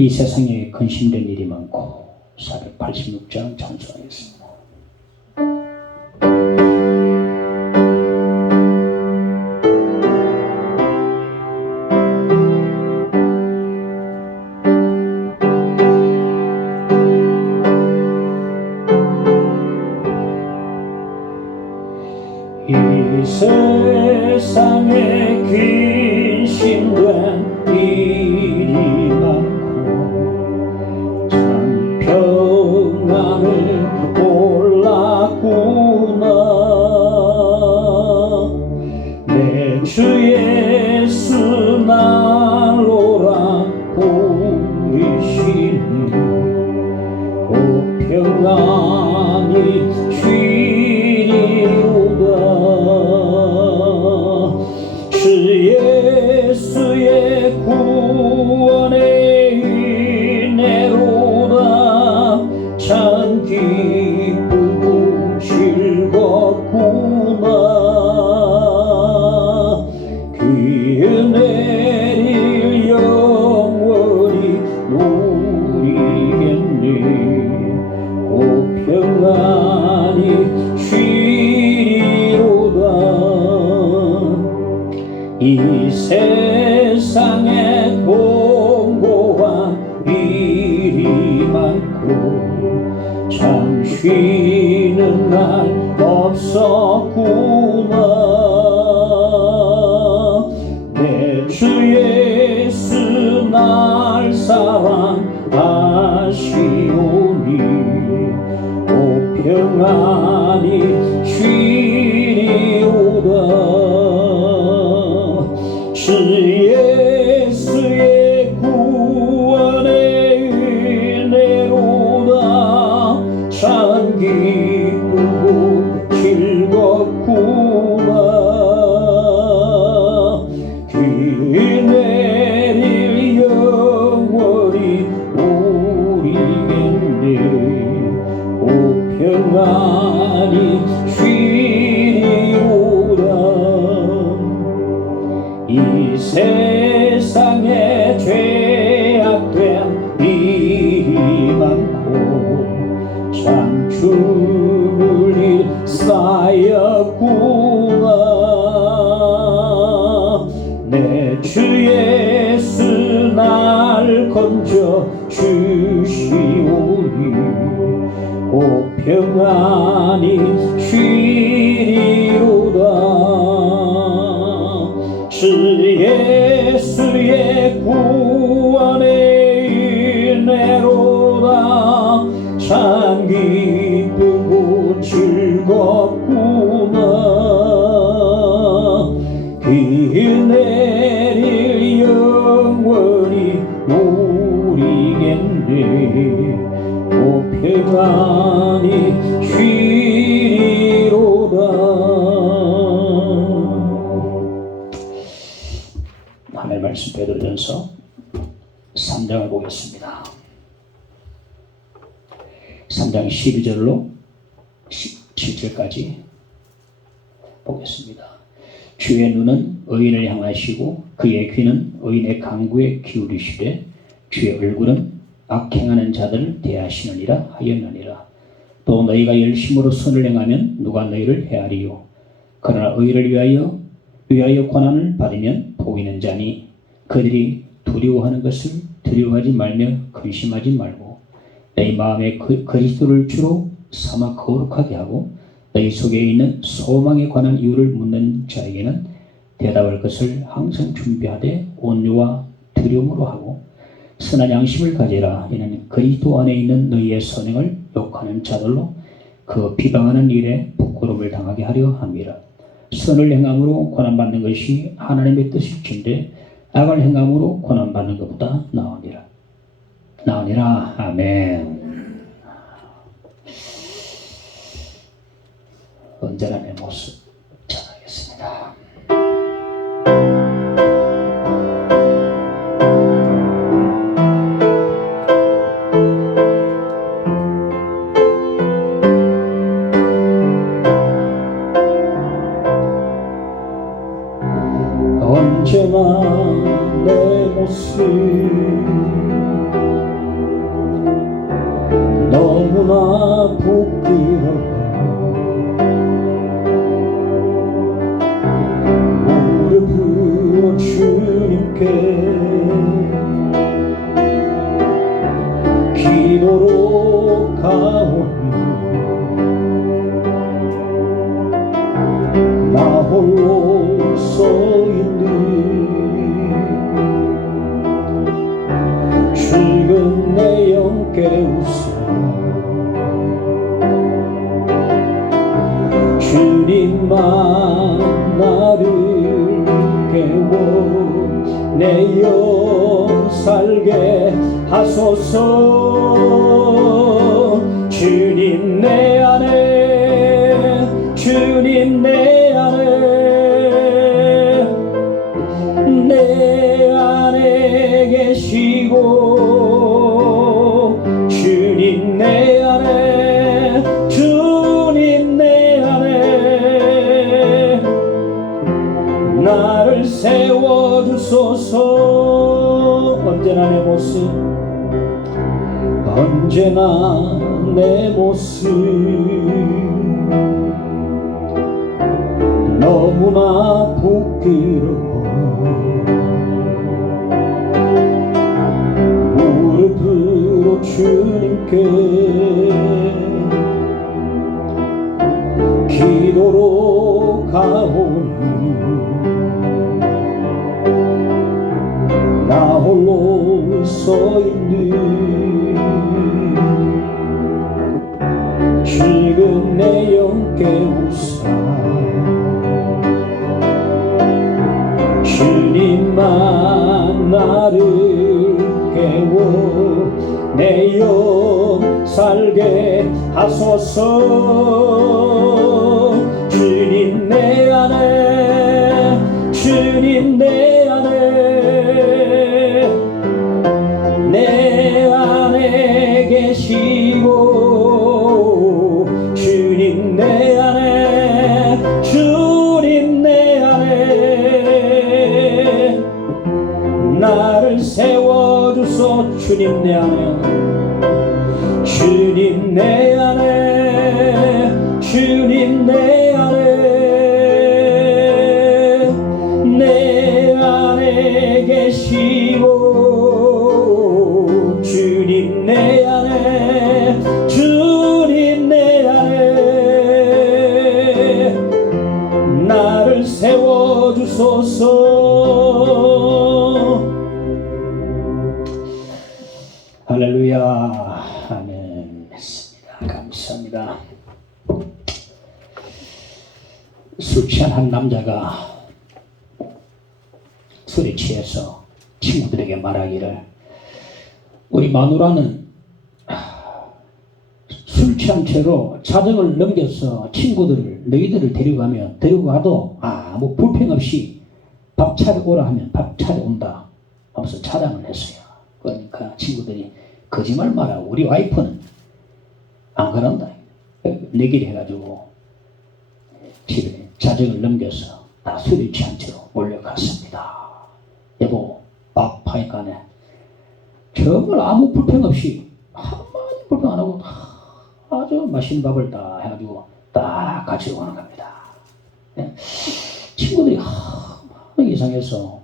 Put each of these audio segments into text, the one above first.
이 세상에 근심된 일이 많고 486장 찬송하겠습니다. 이 세상에 근심된 일이 많고 참 평안을 몰랐구나. 내 주 예수 날로라 부르시니 오 평안이 쉬리로다. 주 예수의 구원의 은혜로다. 참 기쁘고 즐겁구나. 그 은혜를 영원히 누리겠네. 오 평안이 쉬리로다. 이 세상에 공고한 일이 많고 참 쉬는 날 없었구나. 내 주 예수 날 사랑하시오니 오 평안이 쉬리로다. 주 예수의 구원의 은혜로다. 참 기쁘고 즐겁구나. 그 은혜를 영원히 누리겠네. 오 평안이 쉬리로다. 이 세상에 죄악된 일이 많고 참 죽을 일 쌓였구나. 내 주 예수 날 건져 주시오니 오 평안이 쉬리로다. 주 예수의 구원의 은혜로다. 참 기쁘고 즐겁구나. 그 은혜를 영원히 누리겠네. 오 평안이 쉬리로다. 하나님의 말씀 베드로전서 3장을 보겠습니다. 3장 12절로 7절까지 보겠습니다. 주의 눈은 의인을 향하시고 그의 귀는 의인의 간구에 기울이시되 주의 얼굴은 악행하는 자들을 대하시느니라 하였느니라. 또 너희가 열심으로 선을 행하면 누가 너희를 헤아리요. 그러나 의를 위하여 고난을 받으면 복이는 자니 그들이 두려워하는 것을 두려워하지 말며 근심하지 말고 너희 마음에 그리스도를 주로 삼아 거룩하게 하고 너희 속에 있는 소망에 관한 이유를 묻는 자에게는 대답할 것을 항상 준비하되 온유와 두려움으로 하고 선한 양심을 가지라. 이는 그리스도 안에 있는 너희의 선행을 욕하는 자들로 그 비방하는 일에 부끄러움을 당하게 하려 함이라. 선을 행함으로 고난받는 것이 하나님의 뜻일진데 악을 행함으로 고난받는 것보다 나으니라. 아멘. 언제나 내 모습 전하겠습니다. 언제나 내 모습 부끄러워 무릎으로 주님께 기도로 가오니 나 홀로 서있는 죽은 내 영 깨우사 주님만 나를 깨워 내 영 살게 하소서. 주님 내 안에 주님 내 안에 내 안에 계시고 주님 내 안에 주님 내 안에 나를 세워주소서. 언제나 내 모습 언제나 내 모습 너무나 부끄러워 무릎으로 주님께 기도로 가오니 나 홀로 서있는 지금 내 영 깨우사 주님만 나를 깨워 내 영 살게 하소서. 주님 내 안에 주님 내 안에 내 안에 계시고 주님 내 안에 주님 내 안에 나를 세워주소. 주님 내 안에 주님 내 안에 주님 내 안에 내 안에 계시고 주님 내 안에 주님 내 안에 나를 세워주소서. 할렐루야. 아멘. 했습니다. 감사합니다. 술 취한 한 남자가 술에 취해서 친구들에게 말하기를 우리 마누라는 술 취한 채로 자정을 넘겨서 친구들을 너희들을 데리고 가도 아무 불평 없이 밥 차려 오라 하면 밥 차려 온다 하면서 자랑을 했어요. 그러니까 친구들이 거짓말 말하고 우리 와이프는 안 그런다 내기를 해가지고 집에 자정을 넘겨서 다 술이 취한 채로 몰려갔습니다. 여보 밥 하니까네 정말 아무 불평 없이 한마디 불평 안 하고 아주 맛있는 밥을 다 해가지고 딱 가지고 오는 겁니다. 친구들이 이상해서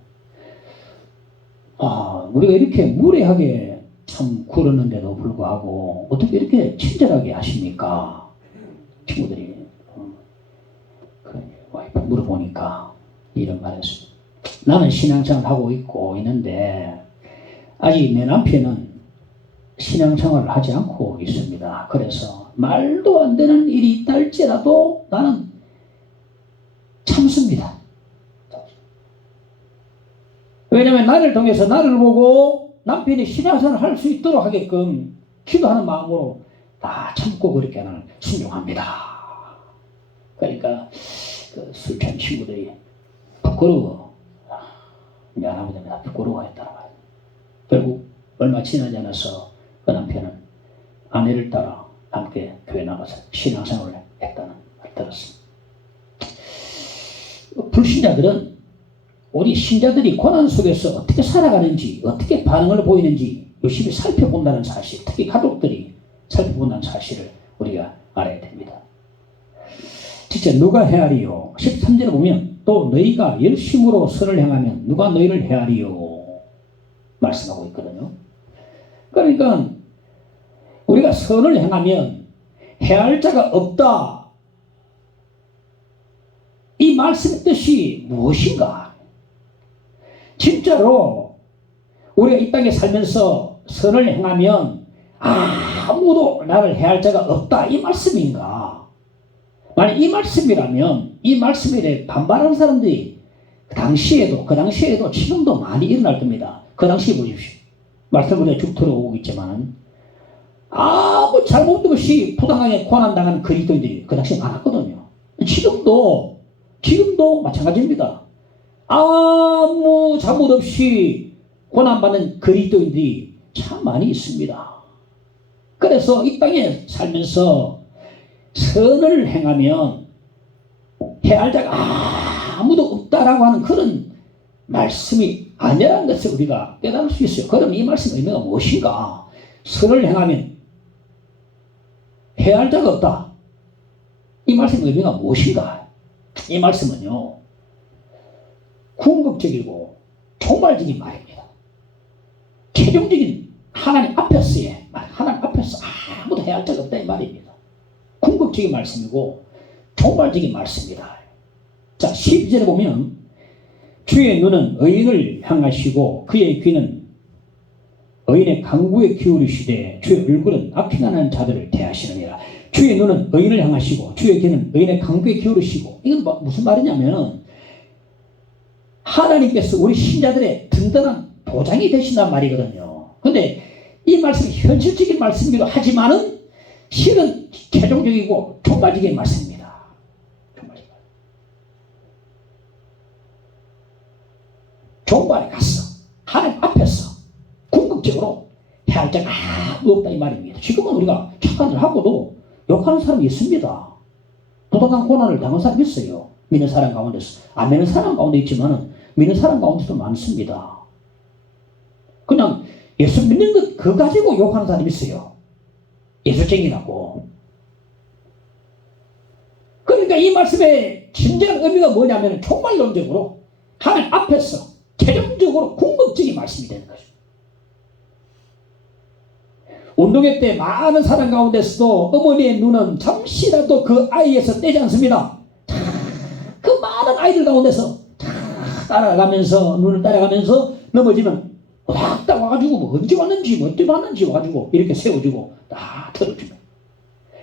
우리가 이렇게 무례하게 참 굴었는데도 불구하고 어떻게 이렇게 친절하게 하십니까? 친구들이 와이프 물어보니까 이런 말을 했어요. 나는 신앙생활을 하고 있는데 아직 내 남편은 신앙생활을 하지 않고 있습니다. 그래서 말도 안 되는 일이 있다 할지라도 나는 참습니다. 왜냐하면 나를 통해서 나를 보고 남편이 신앙생활을 할 수 있도록 하게끔 기도하는 마음으로 다 참고 그렇게 나는 순종합니다. 그러니까 그 술 취한 친구들이 부끄러워 미안합니다. 부끄러워했다는 거예요. 결국 얼마 지나지 않아서 그 남편은 아내를 따라 함께 교회 나가서 신앙생활을 했다는 말 들었습니다. 불신자들은 우리 신자들이 고난 속에서 어떻게 살아가는지 어떻게 반응을 보이는지 열심히 살펴본다는 사실, 특히 가족들이 살펴본다는 사실을 우리가 알아야 됩니다. 진짜 누가 헤아리요? 13절에 보면 또 너희가 열심으로 선을 행하면 누가 너희를 헤아리요? 말씀하고 있거든요. 그러니까 우리가 선을 행하면 헤아릴 자가 없다. 이 말씀의 뜻이 무엇인가? 진짜로 우리가 이 땅에 살면서 선을 행하면 아무도 나를 해할 자가 없다, 이 말씀인가? 만약 이 말씀이라면 이 말씀에 대해 반발하는 사람들이 그 당시에도 지금도 많이 일어날 겁니다. 그 당시에 보십시오. 말씀을 쭉 들어오고 있지만 아무 잘못도 없이 부당하게 고난당하는 그리스도인들이 그 당시에 많았거든요. 지금도 마찬가지입니다. 아무 잘못 없이 고난받는 그리스도인들이 참 많이 있습니다. 그래서 이 땅에 살면서 선을 행하면 해할 자가 아무도 없다라고 하는 그런 말씀이 아니라는 것을 우리가 깨달을 수 있어요. 그럼 이 말씀의 의미가 무엇인가? 선을 행하면 해할 자가 없다. 이 말씀의 의미가 무엇인가? 이 말씀은요, 궁극적이고 총괄적인 말입니다. 최종적인 하나님 앞에서의 말, 하나님 앞에서 아무도 해할 자가 없다, 이 말입니다. 궁극적인 말씀이고 총괄적인 말씀입니다. 자, 12절에 보면 주의 눈은 의인을 향하시고 그의 귀는 의인의 간구에 기울이시되 주의 얼굴은 악행하는 자들을 대하시느니라. 주의 눈은 의인을 향하시고 주의 귀는 의인의 간구에 기울이시고, 이건 무슨 말이냐면 하나님께서 우리 신자들의 든든한 보장이 되신단 말이거든요. 근데 이 말씀이 현실적인 말씀이기도 하지만은 실은 최종적이고 총괄적인 말씀입니다. 종말에 가서 하나님 앞에서 궁극적으로 해할 자가 아무도 없다, 이 말입니다. 지금은 우리가 착한 일 하고도 욕하는 사람이 있습니다. 부당한 고난을 당한 사람이 있어요. 믿는 사람 가운데서. 안 믿는 사람 가운데 있지만은 믿는 사람 가운데도 많습니다. 그냥 예수 믿는 것 그거 가지고 욕하는 사람이 있어요. 예수쟁이라고. 그러니까 이 말씀의 진정한 의미가 뭐냐면 총괄론적으로 하나님 앞에서 최종적으로 궁극적인 말씀이 되는 거죠. 운동회 때 많은 사람 가운데서도 어머니의 눈은 잠시라도 그 아이에서 떼지 않습니다. 그 많은 아이들 가운데서 따라가면서 눈을 따라가면서 넘어지면 딱 와가지고 뭐 언제 왔는지 뭐 어떻게 왔는지 와가지고 이렇게 세워주고 딱 들어주면,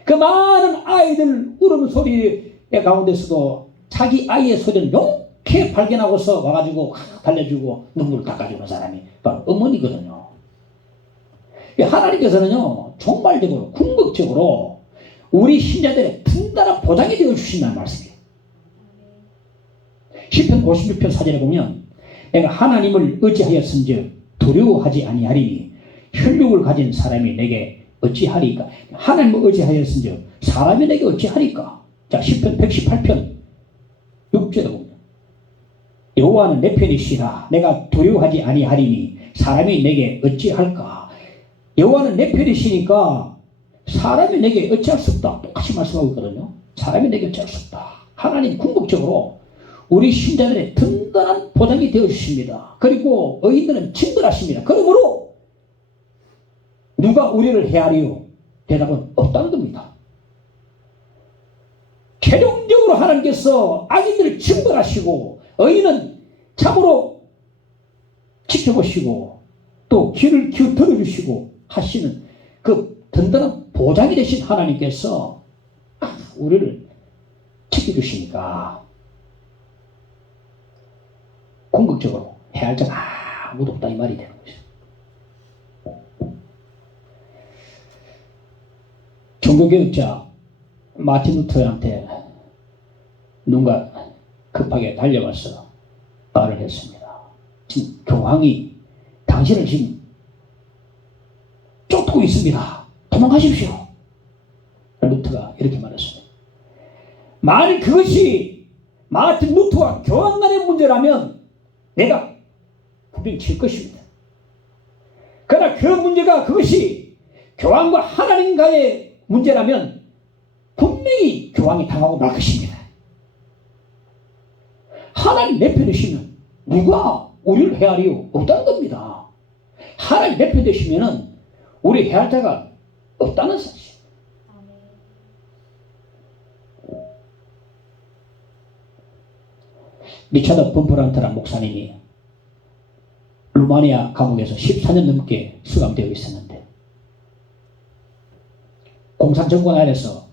그 많은 아이들 울음소리 가운데서도 자기 아이의 소리를 용케 발견하고서 와가지고 달래주고 눈물을 닦아주는 사람이 바로 어머니거든요. 하나님께서는요, 종말적으로 궁극적으로 우리 신자들의 든든한 보장이 되어 주신다는 말씀이에요. 시편 56편 4절에 보면 내가 하나님을 의지하였은즉 두려워하지 아니하리니 혈육을 가진 사람이 내게 어찌하리까? 하나님을 의지하였은즉 사람이 내게 어찌하리까? 자, 시편 118편 6절에 보면 여호와는 내 편이시라 내가 두려워하지 아니하리니 사람이 내게 어찌할까? 여호와는 내 편이시니까 사람이 내게 어찌할 수 없다. 똑같이 말씀하고 있거든요. 사람이 내게 어찌할 수 없다. 하나님 궁극적으로 우리 신자들의 든든한 보장이 되어주십니다. 그리고 의인들은 징벌하십니다. 그러므로 누가 우리를 헤아리요? 대답은 없다는 겁니다. 최종적으로 하나님께서 악인들을 징벌하시고 의인은 참으로 지켜보시고 또 귀를 들어주시고 하시는 그 든든한 보장이 되신 하나님께서 우리를 지켜주시니까 궁극적으로 해할 자가 아무도 없다, 이 말이 되는 거죠. 종교개혁자 마틴 루터한테 누군가 급하게 달려와서 말을 했습니다. 지금 교황이 당신을 지금 쫓고 있습니다. 도망가십시오. 루터가 이렇게 말했습니다. 만일 그것이 마틴 루터와 교황 간의 문제라면 내가 분명히 질 것입니다. 그러나 그 문제가 그것이 교황과 하나님과의 문제라면 분명히 교황이 당하고 말 것입니다. 하나님 내 편에 되시면 누가 우리를 헤아리요? 없다는 겁니다. 하나님 내 편에 되시면 우리 헤아릴 자가 없다는 사실. 리차드 범프란트라는 목사님이 루마니아 감옥에서 14년 넘게 수감되어 있었는데 공산정권 아래서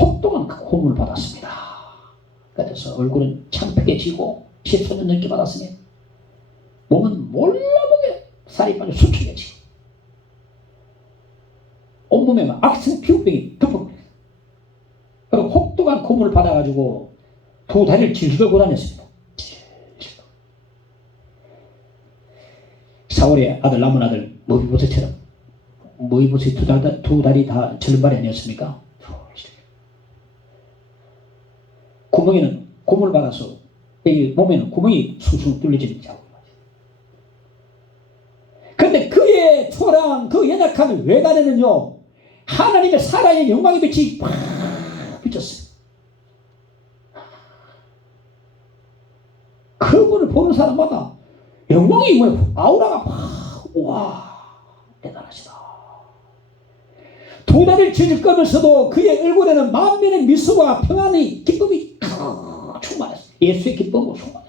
혹독한 고문을 받았습니다. 그래서 얼굴은 창백해지고 14년 넘게 받았으니 몸은 몰라보게 살이 빠져 수축해지고 온몸에 악성 피부병이 덮어버렸어요. 그리고 혹독한 고문을 받아가지고 두 다리를 질질 끌고 다녔습니다. 4월에 아들 남은 아들 머비보스처럼 머비보스 두 다리 다 절발이 아니었습니까? 구멍에는 고문을 받아서 여기 몸에는 구멍이 숭숭 뚫려지는 자고. 그런데 그의 초라한 그 연약함을 외관에는요 하나님의 살아있는 영광의 빛이 팍 비쳤어요. 그분을 보는 사람마다 영광이 뭐예요? 아우라가 팍, 와 대단하시다. 두 다리를 질질 끌면서도 그의 얼굴에는 만면의 미소와 평안의 기쁨이 충만했어요. 예수의 기쁨으로 충만했어요.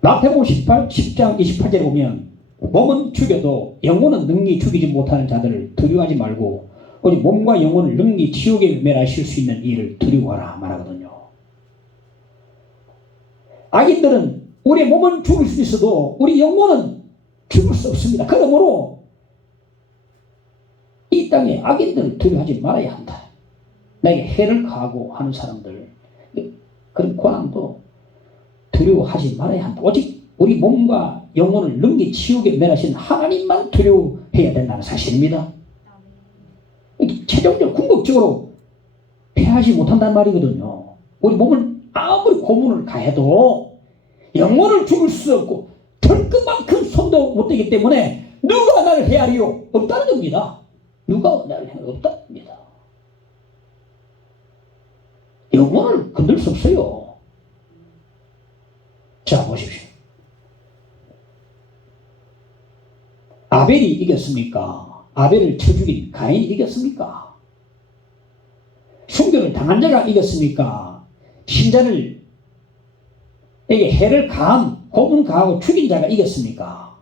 마태복음 10장 28절에 보면 몸은 죽여도 영혼은 능히 죽이지 못하는 자들을 두려워하지 말고 오직 몸과 영혼을 능히 지옥에 멸하실 수 있는 일을 두려워하라 말하거든요. 악인들은 우리의 몸은 죽을 수 있어도 우리 영혼은 죽을 수 없습니다. 그러므로 이 땅에 악인들을 두려워하지 말아야 한다. 나에게 해를 가하고 하는 사람들 그런 고난도 두려워하지 말아야 한다. 오직 우리 몸과 영혼을 능히 지옥에 멸하신 하나님만 두려워해야 된다는 사실입니다. 최종적으로 궁극적으로 패하지 못한다는 말이거든요. 우리 몸을 아무리 고문을 가해도 영혼을 죽일 수 없고 털끝만큼 손도 못 대기 때문에 누가 나를 헤아리요? 없다는 겁니다. 누가 나를 헤아리요? 없다는 겁니다. 영혼을 건들 수 없어요. 자 보십시오. 아벨이 이겼습니까? 아벨을 쳐 죽인 가인이 이겼습니까? 순교를 당한 자가 이겼습니까? 신자를 에게 해를 가한 고문 가하고 죽인 자가 이겼습니까?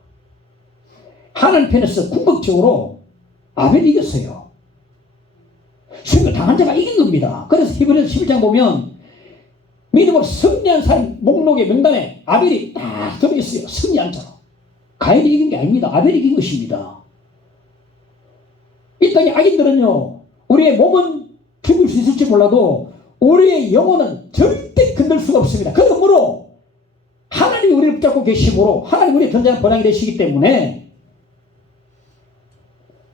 하나님 편에서 궁극적으로 아벨이 이겼어요. 순교 당한 자가 이긴 겁니다. 그래서 히브리서 11장 보면 믿음으로 승리한 사람 목록의 명단에 아벨이 딱 들어있어요. 승리한 자로. 가인이 이긴 게 아닙니다. 아벨이 이긴 것입니다. 이 땅의 악인들은요 우리의 몸은 죽일 수 있을지 몰라도 우리의 영혼은 절대 건들 수가 없습니다. 그러므로 하나님이 우리를 붙잡고 계심으로 하나님이 우리의 전쟁 보장이 되시기 때문에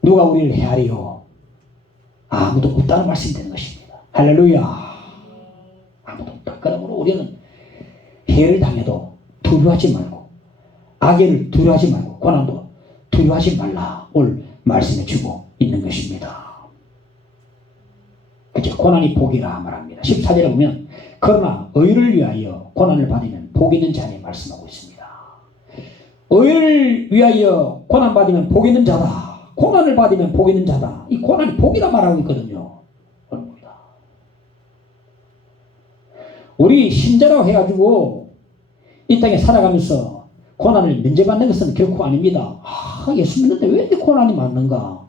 누가 우리를 헤아리요? 아무도 없다는 말씀이 되는 것입니다. 할렐루야. 아무도 없다. 그러므로 우리는 해를 당해도 두려워하지 말고 악의를 두려워하지 말고 고난도 두려워하지 말라 오늘 말씀해 주고 있는 것입니다. 그죠? 고난이 복이라 말합니다. 14절에 보면 그러나 의를 위하여 고난을 받으면 복 있는 자니 말씀하고 있습니다. 의를 위하여 고난 받으면 복 있는 자다. 고난을 받으면 복 있는 자다. 이 고난이 복이라 말하고 있거든요. 우리 신자라고 해가지고 이 땅에 살아가면서 고난을 면제받는 것은 결코 아닙니다. 예수 믿는데 왜 이렇게 고난이 많는가?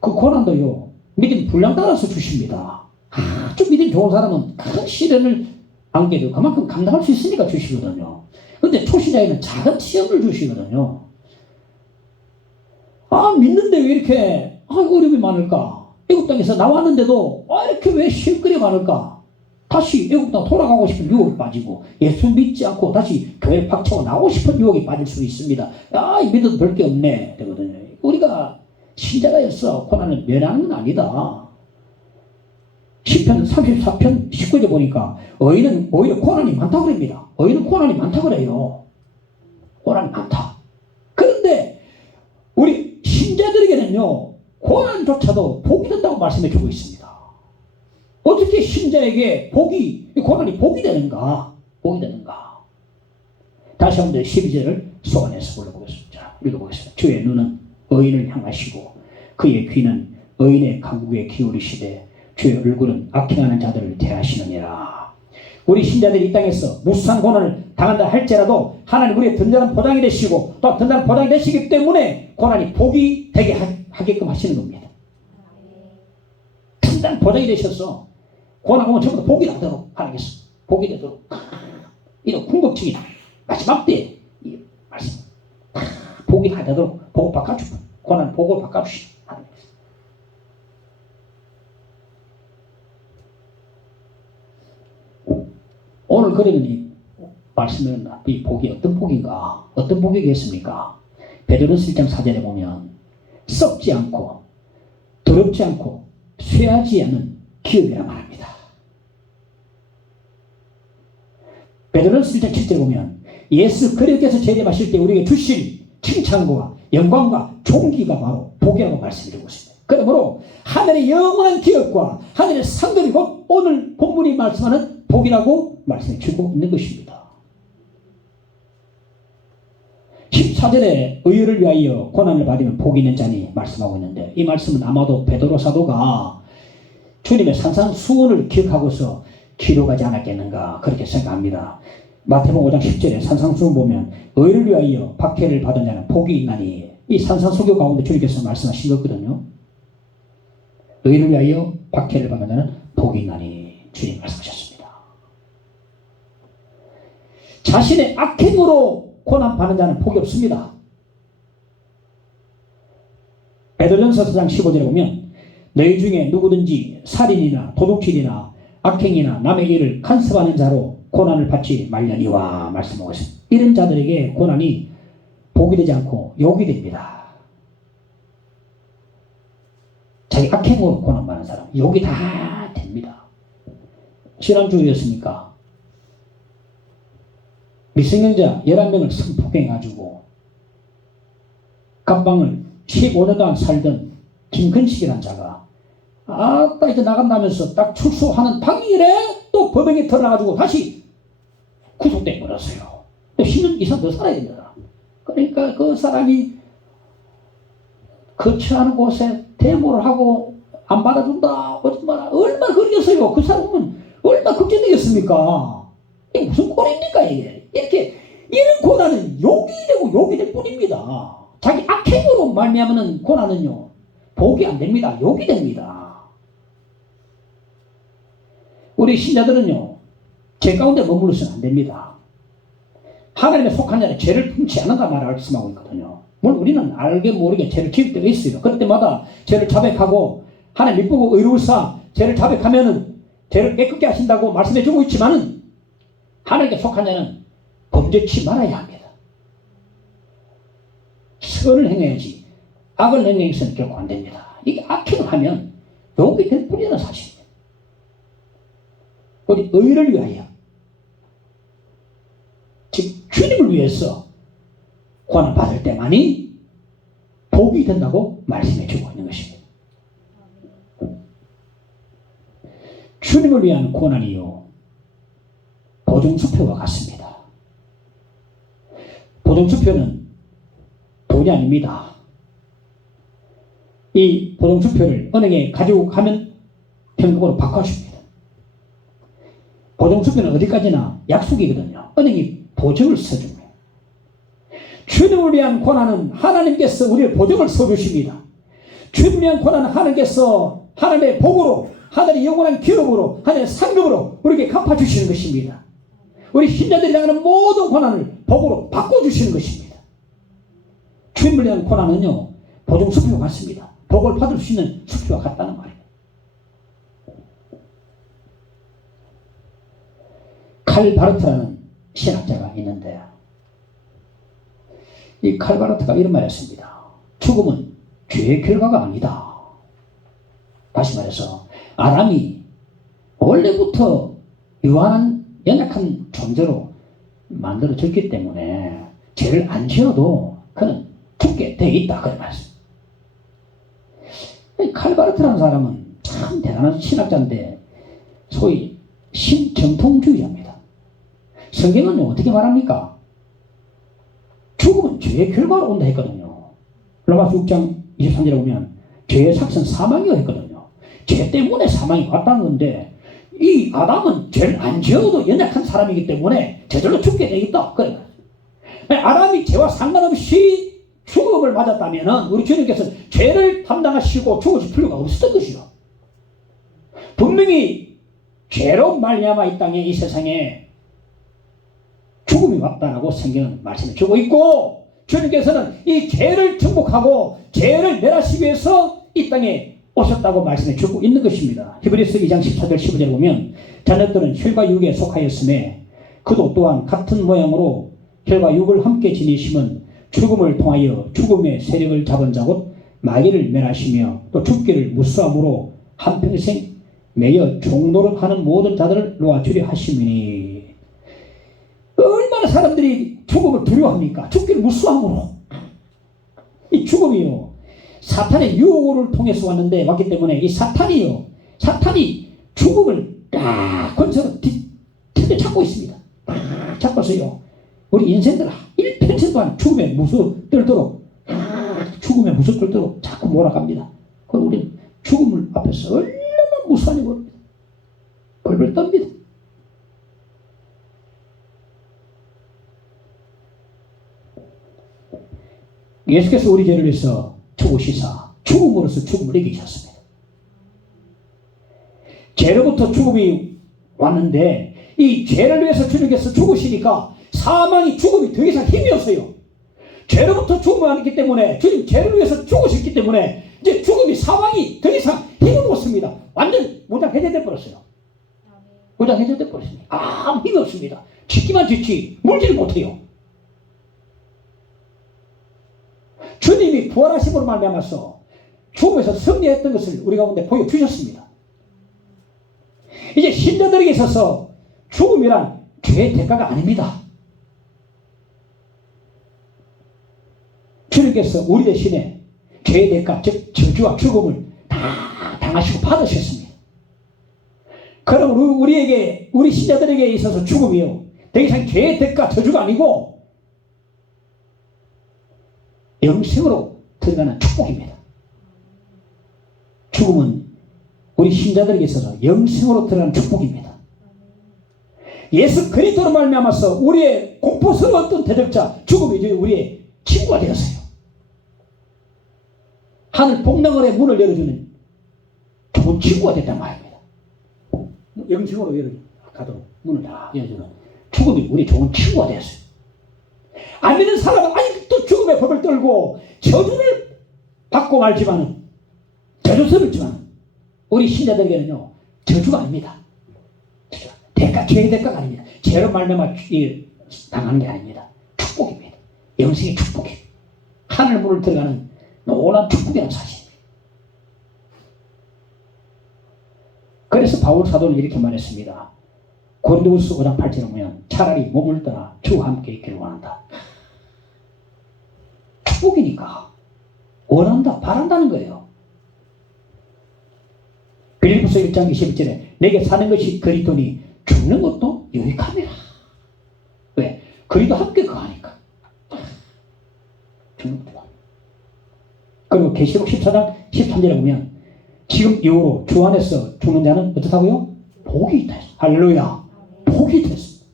그 고난도요 믿음 분량 따라서 주십니다. 아주 믿음 좋은 사람은 큰 시련을 안겨도 그만큼 감당할 수 있으니까 주시거든요. 그런데 초신자에는 작은 시험을 주시거든요. 믿는데 왜 이렇게 어려움이 많을까? 애국 땅에서 나왔는데도 이렇게 왜 시험거리가 많을까? 다시 애국 땅 돌아가고 싶은 유혹이 빠지고 예수 믿지 않고 다시 교회 박차고 나오고 싶은 유혹이 빠질 수 있습니다. 믿어도 별 게 없네 되거든요. 우리가 신자가였어 고난을 면하는 건 아니다. 시편 34편 19절 보니까 의인은 오히려 고난이 많다고 그럽니다. 의인은 고난이 많다고 그래요. 고난이 많다. 보면요, 고난조차도 복이 된다고 말씀해 주고 있습니다. 어떻게 신자에게 고난이 복이 되는가? 복이 되는가? 다시 한번 12절을 소환해서 불러보겠습니다. 읽어보겠습니다. 주의 눈은 의인을 향하시고 그의 귀는 의인의 간구에 기울이시되 주의 얼굴은 악행하는 자들을 대하시느니라. 우리 신자들이 이 땅에서 무수한 고난을 당한다 할지라도 하나님 우리의 든든한 보장이 되시고 또 든든한 보장이 되시기 때문에 고난이 복이 되게 하게끔 하시는 겁니다. 든든한 보장이 되셔서 고난 오면 전부 다 복이 나도록 하나님께서 복이 되도록 이런 궁극적인 마지막 때 이 말씀 복이 다 되도록 복을 바꿔주고 고난 복을 바꿔주시는 하나님께서. 오늘 그러면 이 말씀은 이 복이 어떤 복인가? 어떤 복이겠습니까? 베드로서 1장 4절에 보면 썩지 않고 더럽지 않고 쇠하지 않은 기업이라 말합니다. 베드로서 1장 7절에 보면 예수 그리스도께서 재림하실 때 우리에게 주실 칭찬과 영광과 존귀가 바로 복이라고 말씀드리고 있습니다. 그러므로 하늘의 영원한 기업과 하늘의 상급이 곧 오늘 본문이 말씀하는 복이라고 말씀해 주고 있는 것입니다. 14절에 의를 위하여 고난을 받으면 복이 있는 자니 말씀하고 있는데 이 말씀은 아마도 베드로 사도가 주님의 산상수훈을 기억하고서 기록하지 않았겠는가 그렇게 생각합니다. 마태복음 5장 10절에 산상수훈 보면 의를 위하여 박해를 받은 자는 복이 있나니 이 산상수교 가운데 주님께서 말씀하신 거거든요. 의를 위하여 박해를 받은 자는 복이 있나니 주님 말씀하셨습니다. 자신의 악행으로 고난받는 자는 복이 없습니다. 베드로전서 4장 15절에 보면 너희 중에 누구든지 살인이나 도둑질이나 악행이나 남의 일을 간섭하는 자로 고난을 받지 말려니와 말씀하고 있습니다. 이런 자들에게 고난이 복이 되지 않고 욕이 됩니다. 자기 악행으로 고난받는 사람 욕이 다 됩니다. 지난주였습니까? 미성년자 11명을 성폭행해가지고 감방을 15년 동안 살던 김근식이라는 자가 아따 이제 나간다면서 딱 출소하는 당일에 또 법정에 들어가가지고 다시 구속돼 버렸어요. 10년 이상 더 살아야 됩니다. 그러니까 그 사람이 거처하는 곳에 데모를 하고 안 받아준다 얼마나 걸렸어요. 그 사람은 얼마나 걱정되겠습니까? 이게 무슨 꼴입니까 이게. 이렇게 이런 고난은 욕이 되고 욕이 될 뿐입니다. 자기 악행으로 말미암는 고난은요 복이 안 됩니다. 욕이 됩니다. 우리 신자들은요 죄 가운데 머물러서는 안 됩니다. 하나님에 속한 자는 죄를 품지 않는다 말씀하고 있거든요. 물론 우리는 알게 모르게 죄를 지을 때가 있어요. 그럴 때마다 죄를 자백하고 하나님 미쁘고 의로우사 죄를 자백하면은 죄를 깨끗게 하신다고 말씀해 주고 있지만은 하나님께 속한 자는 범죄치 말아야 합니다. 선을 행해야지 악을 행해서는 결코 안 됩니다. 이게 악행을 하면 욕이 될 뿐이라는 사실입니다. 우리 의를 위하여 즉 주님을 위해서 고난 받을 때만이 복이 된다고 말씀해 주고 있는 것입니다. 주님을 위한 고난이요 보증수표와 같습니다. 보증수표는 돈이 아닙니다. 이 보증수표를 은행에 가지고 가면 현금으로 바꿔줍니다. 보증수표는 어디까지나 약속이거든요. 은행이 보증을 써줍니다. 주님을 위한 고난은 하나님께서 우리의 보증을 써주십니다. 주님을 위한 고난은 하나님께서 하나님의 복으로 하나님의 영원한 기업으로 하나님의 상급으로 우리에게 갚아주시는 것입니다. 우리 신자들이 당하는 모든 고난을 복으로 바꿔주시는 것입니다. 주님을 위한 고난은요 보증수표와 같습니다. 복을 받을 수 있는 수표와 같다는 말이에요. 칼바르트라는 신학자가 있는데 이 칼바르트가 이런 말이었습니다. 죽음은 죄의 결과가 아니다. 다시 말해서 아담이 원래부터 유한한 연약한 존재로 만들어졌기 때문에 죄를 안 지어도 그는 죽게 돼 있다. 그런 말씀. 칼바르트라는 사람은 참 대단한 신학자인데 소위 신정통주의자입니다. 성경은 어떻게 말합니까? 죽음은 죄의 결과로 온다 했거든요. 로마서 6장 23절에 보면 죄의 삭은 사망이라 했거든요. 죄 때문에 사망이 왔다는 건데 이 아담은 죄를 안 지어도 연약한 사람이기 때문에 저절로 죽게 돼 있다. 그래. 아담이 죄와 상관없이 죽음을 맞았다면 우리 주님께서 죄를 담당하시고 죽으실 필요가 없었던 것이죠. 분명히 죄로 말미암아 이 땅에 이 세상에 죽음이 왔다라고 성경은 말씀해 주고 있고 주님께서는 이 죄를 정복하고 죄를 멸하시기 위해서 이 땅에 오셨다고 말씀해 주고 있는 것입니다. 히브리서 2장 14절 15절에 보면 자녀들은 혈과 육에 속하였음에 그도 또한 같은 모양으로 혈과 육을 함께 지니심은 죽음을 통하여 죽음의 세력을 잡은 자 곧 마귀를 멸하시며 또 죽기를 무수함으로 한평생 매여 종노릇하는 모든 자들을 놓아주려 하심이니. 얼마나 사람들이 죽음을 두려워합니까? 죽기를 무수함으로. 이 죽음이요 사탄의 유혹을 통해서 왔기 때문에 이 사탄이 죽음을 권세로 틀에 잡고 있습니다. 잡고서요 우리 인생들 일평생 동안 죽음에 무수 떨도록 자꾸 몰아갑니다. 그럼 우리는 죽음을 앞에서 얼마나 무수한지 모릅니다. 벌벌 떱니다. 예수께서 우리 죄를 위해서 죽으시사 죽음으로써 죽음을 이기셨습니다. 죄로부터 죽음이 왔는데 이 죄를 위해서 주님께서 죽으시니까 사망이 죽음이 더 이상 힘이 없어요. 죄로부터 죽음을 왔기 때문에 주님 죄를 위해서 죽으셨기 때문에 이제 죽음이 사망이 더 이상 힘을 없습니다. 완전 무장 해제돼 버렸어요. 무장 해제돼 버렸습니다. 아무 힘이 없습니다. 짓기만 짓지 물지를 못해요. 주님이 부활하심으로 말미암아서 죽음에서 승리했던 것을 우리 가운데 보여주셨습니다. 이제 신자들에게 있어서 죽음이란 죄의 대가가 아닙니다. 주님께서 우리 대신에 죄의 대가, 즉 저주와 죽음을 다 당하시고 받으셨습니다. 그러면 우리 신자들에게 있어서 죽음이요 더 이상 죄의 대가, 저주가 아니고 영생으로 들어가는 축복입니다. 죽음은 우리 신자들에게 있어서 영생으로 들어가는 축복입니다. 예수 그리스도로 말미암아서 우리의 공포스러웠던 대적자 죽음이 이제 우리의 친구가 되었어요. 하늘 복락원의 문을 열어주는 좋은 친구가 됐단 말입니다. 영생으로 가도록 문을 다 열어주는 죽음이 우리 좋은 친구가 되었어요. 안 믿는 사람은 아직도 죽음의 법을 떨고 저주를 받고 말지만은 저주스럽지만 우리 신자들에게는요 저주가 아닙니다. 죄의 대가가 아닙니다. 죄로 말미암아 당하는 게 아닙니다. 축복입니다. 영생의 축복입니다. 하늘 문을 들어가는 놀라운 축복이라는 사실입니다. 그래서 바울 사도는 이렇게 말했습니다. 고린도후서 5장 8절에 보면 차라리 몸을 떠나 주와 함께 있기를 원한다. 축복이니까 원한다, 바란다는 거예요. 빌립보서 1장 21절에 내게 사는 것이 그리스도니 죽는 것도 유익함이라. 왜? 그리스도 함께 거하니까. 죽는 것도. 그리고 계시록 14장 13절에 보면 지금 이후로 주 안에서 죽는 자는 어떻다고요? 복이 있다. 할렐루야. 복이 있습니다.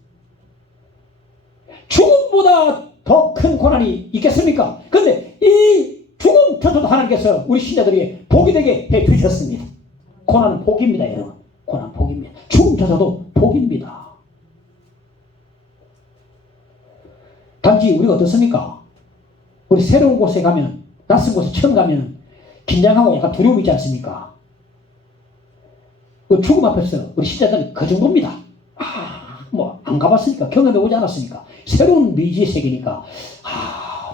죽음보다 더 큰 고난이 있겠습니까? 그런데 이 죽음조차도 하나님께서 우리 신자들에게 복이 되게 해주셨습니다. 고난은 복입니다, 여러분. 고난은 복입니다. 죽음조차도 복입니다. 단지 우리가 어떻습니까? 우리 새로운 곳에 가면, 낯선 곳에 처음 가면 긴장하고 약간 두려움이 있지 않습니까? 그 죽음 앞에서 우리 신자들은 그 정도입니다. 안 가봤으니까, 경험해보지 않았으니까, 새로운 미지의 세계니까,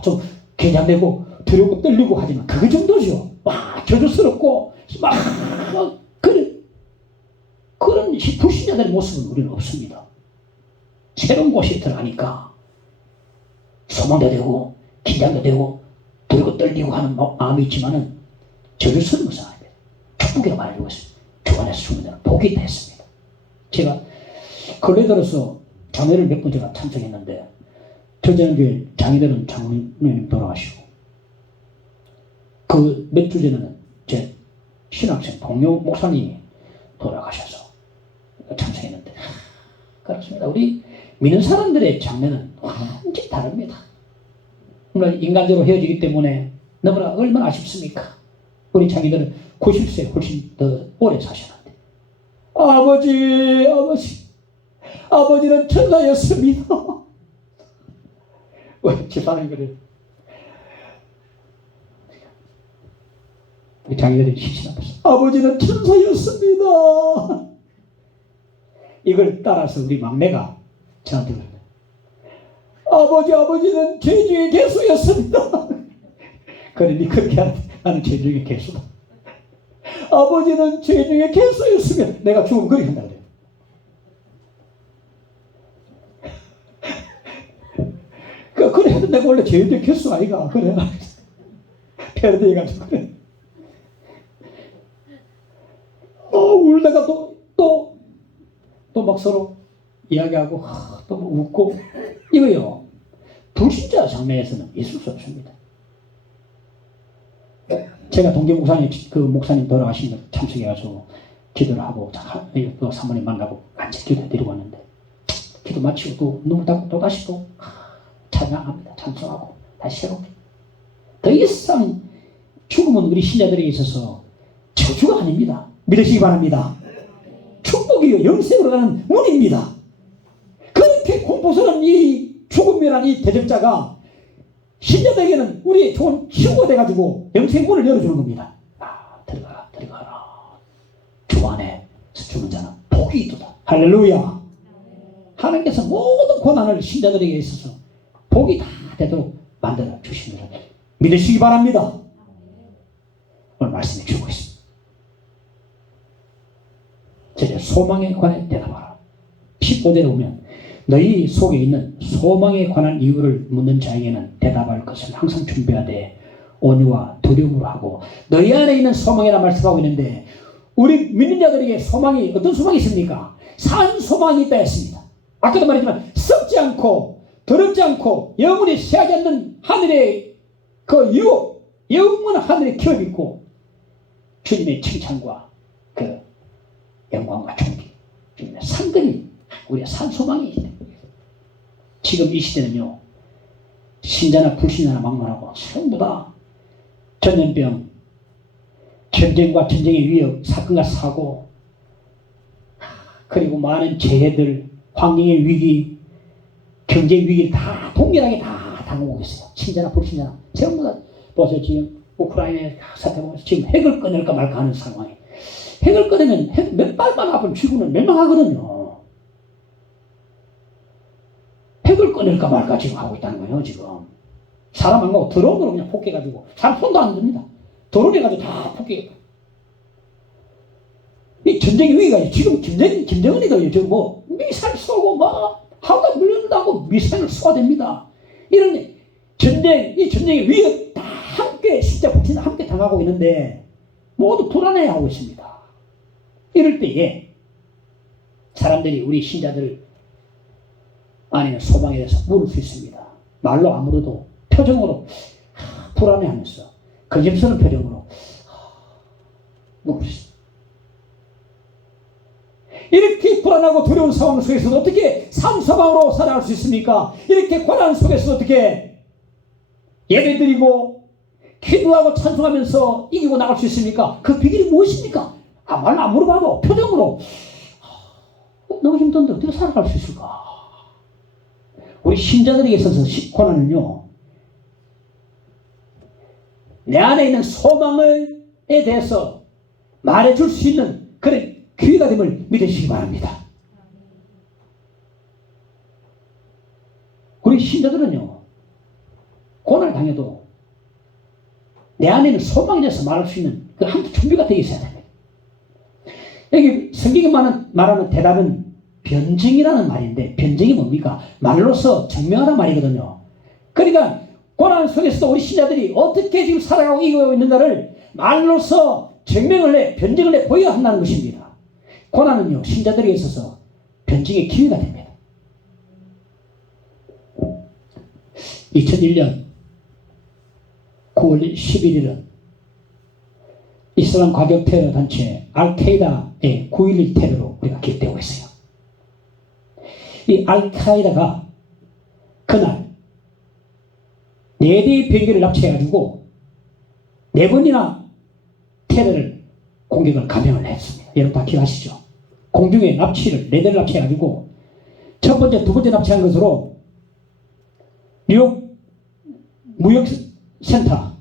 좀 긴장되고, 두렵고, 떨리고 하지만, 그 정도죠. 저주스럽고, 그런 불신자들의 모습은 우리는 없습니다. 새로운 곳에 들어가니까, 소망도 되고, 긴장도 되고, 두렵고 떨리고 하는 마음이 있지만은, 저주스러운 것은 아닙니다. 참기로 말해주고 있습니다. 주 안에서 죽는 자는 복이 있다 했습니다. 제가 근래 들어서 장례를 몇 번 제가 참석했는데 저저녁에 장인들은 장로님 돌아가시고 그 몇 주 전에는 제 신학생 동료 목사님이 돌아가셔서 참석했는데 그렇습니다. 우리 믿는 사람들의 장례는 완전히 다릅니다. 물론 인간적으로 헤어지기 때문에 너무나 얼마나 아쉽습니까? 우리 장인들은 90세 훨씬 더 오래 사셨는데 아버지는 천사였습니다. 집사람이 그래요. 우리 장인들이 실신하면서 아버지는 천사였습니다. 이걸 따라서 우리 막내가 저한테 그러네. 아버지는 죄중의 개수였습니다. 그래, 니 그렇게 하는데 나는 죄중의 개수다. 아버지는 죄중의 개수였으면 내가 죽으면 그렇게 한다 그래. 그래도 내가 원래 죄중의 개수 아이가. 그래. 패러디 해가지고 그래. 울다가 또 막 서로 이야기하고 또 웃고 이거요. 불신자 장례에서는 있을 수 없습니다. 제가 동계 목사님 그 목사님 돌아가신 걸 참석해가지고 기도를 하고 또 사모님 만나고 같이 기도해드리고 왔는데 기도 마치고 또 눈을 닫고 또 다시 또 찬양합니다. 찬송하고 다시 새롭게. 더 이상 죽음은 우리 신자들에게 있어서 저주가 아닙니다. 믿으시기 바랍니다. 축복이요. 영생으로 가는 문입니다. 그렇게 공포스러운 이 죽음이라는 이 대적자가 신자들에게는 우리의 좋은 친구가 돼가지고 영생 문을 열어주는 겁니다. 들어가라. 주 안에 죽은 자는 복이 있도다. 할렐루야. 하나님께서 모든 고난을 신자들에게 있어서 복이 다 되도록 만들어 주시는 줄 믿으시기 바랍니다. 오늘 말씀해 주고 있습니다. 제자 소망에 관해 대답하라. 15절에 보면 너희 속에 있는 소망에 관한 이유를 묻는 자에게는 대답할 것을 항상 준비하되 온유와 두려움으로 하고 너희 안에 있는 소망이라 말씀하고 있는데 우리 믿는 자들에게 소망이 어떤 소망이 있습니까? 산 소망이 있다 했습니다. 아까도 말했지만 썩지 않고 더럽지 않고 영원히 새하지 않는 하늘의 그 유업, 영원한 하늘의 기업이 있고 주님의 칭찬과 그 영광과 존귀, 주님의 상근이 우리의 산 소망이 있습니다. 지금 이 시대는요, 신자나 불신자나 막론하고 전부 다 전염병, 전쟁과 전쟁의 위협, 사건과 사고, 그리고 많은 재해들, 환경의 위기, 경제 위기를 다 동일하게 다 당하고 있어요. 신자나 불신자나 전부 다 보세요. 지금 우크라이나 사태 보면서 지금 핵을 꺼낼까 말까 하는 상황이. 핵을 꺼내면 몇 발만 아프면 지구는 멸망하거든요. 핵을 꺼낼까 말까 지금 하고 있다는 거예요. 지금 사람 안 가고 드론으로 그냥 폭격해가지고 사람 손도 안 듭니다. 드론 해가지고 다 폭격해. 이 전쟁의 위기가 지금 김정은이도 지금 뭐 미사일 쏘고 막 하루가 물려다고 미사일을 쏘아댑니다. 이런 이 전쟁의 위기 다 함께 진짜 붙이나 함께 당하고 있는데 모두 불안해하고 있습니다. 이럴 때에 사람들이 우리 신자들 안에는 소망에 대해서 물을 수 있습니다. 말로 안 물어도 표정으로 불안해하면서 거짓스러운 표정으로 물을 수 있습니다. 이렇게 불안하고 두려운 상황 속에서도 어떻게 산소방으로 살아갈 수 있습니까? 이렇게 고난 속에서 어떻게 예배드리고 기도하고 찬송하면서 이기고 나갈 수 있습니까? 그 비결이 무엇입니까? 말로 안 물어봐도 표정으로 너무 힘든데 어떻게 살아갈 수 있을까? 우리 신자들에게 있어서 고난은요, 내 안에 있는 소망에 대해서 말해줄 수 있는 그런 기회가 됨을 믿으시기 바랍니다. 우리 신자들은요, 고난을 당해도 내 안에 있는 소망에 대해서 말할 수 있는 그 한 준비가 되어 있어야 됩니다. 여기 성경이 말하는 대답은 변증이라는 말인데, 변증이 뭡니까? 말로서 증명하라는 말이거든요. 그러니까 고난 속에서도 우리 신자들이 어떻게 지금 살아가고 이기고 있는가를 말로서 증명을 내, 변증을 내 보여야 한다는 것입니다. 고난은요, 신자들에게 있어서 변증의 기회가 됩니다. 2001년 9월 11일은 이슬람 과격 테러 단체 알카이다의 9.11 테러로 우리가 기억되고 있어요. 이 알카이다가 그날 4대의 비행기를 납치해가지고 4번이나 테러를 공격을 감행을 했습니다. 여러분 다 기억하시죠? 공중에 납치를 4대를 납치해가지고 첫 번째, 두 번째 납치한 것으로 뉴욕 무역센터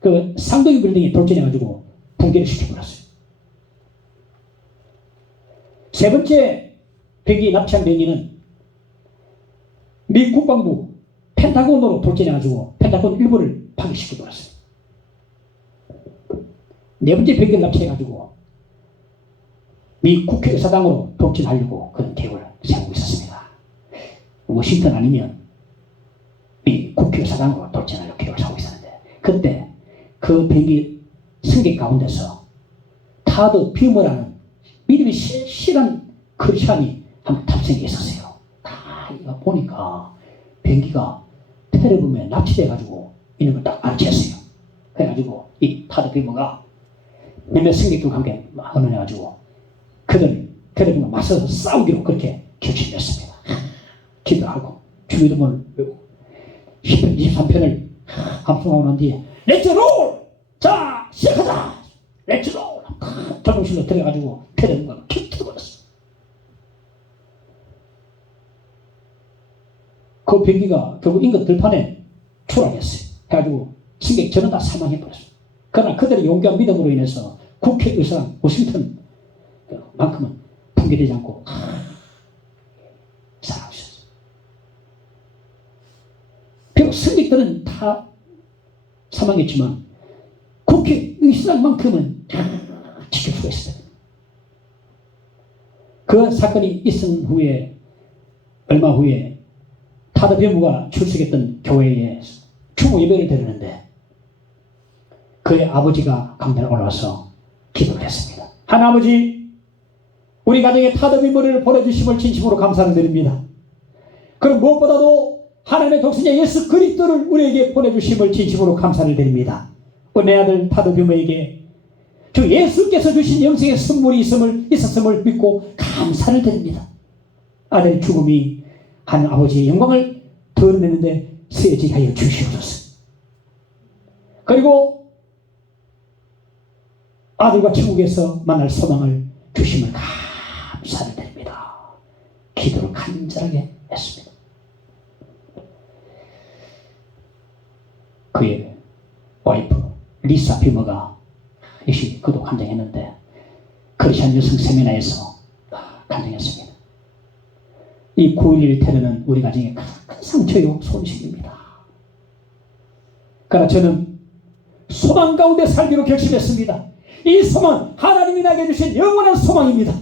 그 상동이 빌딩에 돌진해가지고 붕괴를 시켜버렸어요. 세 번째 비행기 납치한 비행기는 미 국방부 펜타곤으로 돌진해가지고 펜타곤 일부를 파괴시켜버렸어요. 네 번째 비행기를 납치해가지고 미 국회의사당으로 돌진하려고 그런 계획을 세우고 있었습니다. 워싱턴 아니면 미 국회의사당으로 돌진하려고 계획을 세우고 있었는데 그때 그 비행기 승객 가운데서 타드 비머라는 믿음이 실실한 크리스찬이 한번 탑승해 있었어요. 다 이거 보니까 비행기가 테러범에 납치돼가지고 있는 걸 딱 알아챘어요. 그래가지고 이 타드 비머가 몇몇 승객들과 함께 언론해가지고 그들 테러범과 맞서서 싸우기로 그렇게 결심했습니다. 기도하고 주기도문을 외우고 10편 23편을 암송하고 난 뒤에 렛츠 롤! 자 시작하자! 렛츠 롤! 전동실로 들어가가지고 테러범과 킥 뜯어버렸어. 그 비행기가 결국 인근 들판에 추락했어요. 해가지고 승객 전원 다 사망해버렸어요. 그러나 그들의 용기와 믿음으로 인해서 국회의사당 워싱턴만큼은 붕괴되지 않고 살아오셨어요. 비록 승객들은 다 사망했지만 국회의사당만큼은 지킬 수가 있어요. 그 사건이 있은 후에 얼마 후에 타드 비머가 출석했던 교회에 추모 예배를 드리는데 그의 아버지가 강단에 올라와서 기도를 했습니다. 하나아버지, 우리 가정에 타드 비머를 보내주심을 진심으로 감사를 드립니다. 그럼 무엇보다도 하나님의 독생자 예수 그리스도를 우리에게 보내주심을 진심으로 감사를 드립니다. 내 아들 타드 비머에게 주 예수께서 주신 영생의 선물이 있었음을 믿고 감사를 드립니다. 아들의 죽음이 하나님 아버지의 영광을 드러내는데 쓰여지게 하여 주시옵소서. 그리고 아들과 천국에서 만날 소망을 주심을 감사를 드립니다. 기도를 간절하게 했습니다. 그의 와이프 리사 비머가 역시 그도 간증했는데 크리스천 여성 세미나에서 간증했습니다. 이 9.11 테러는 우리 가정에 큰 상처요 손실입니다. 그러나 저는 소망 가운데 살기로 결심했습니다. 이 소망 하나님이 나에게 주신 영원한 소망입니다.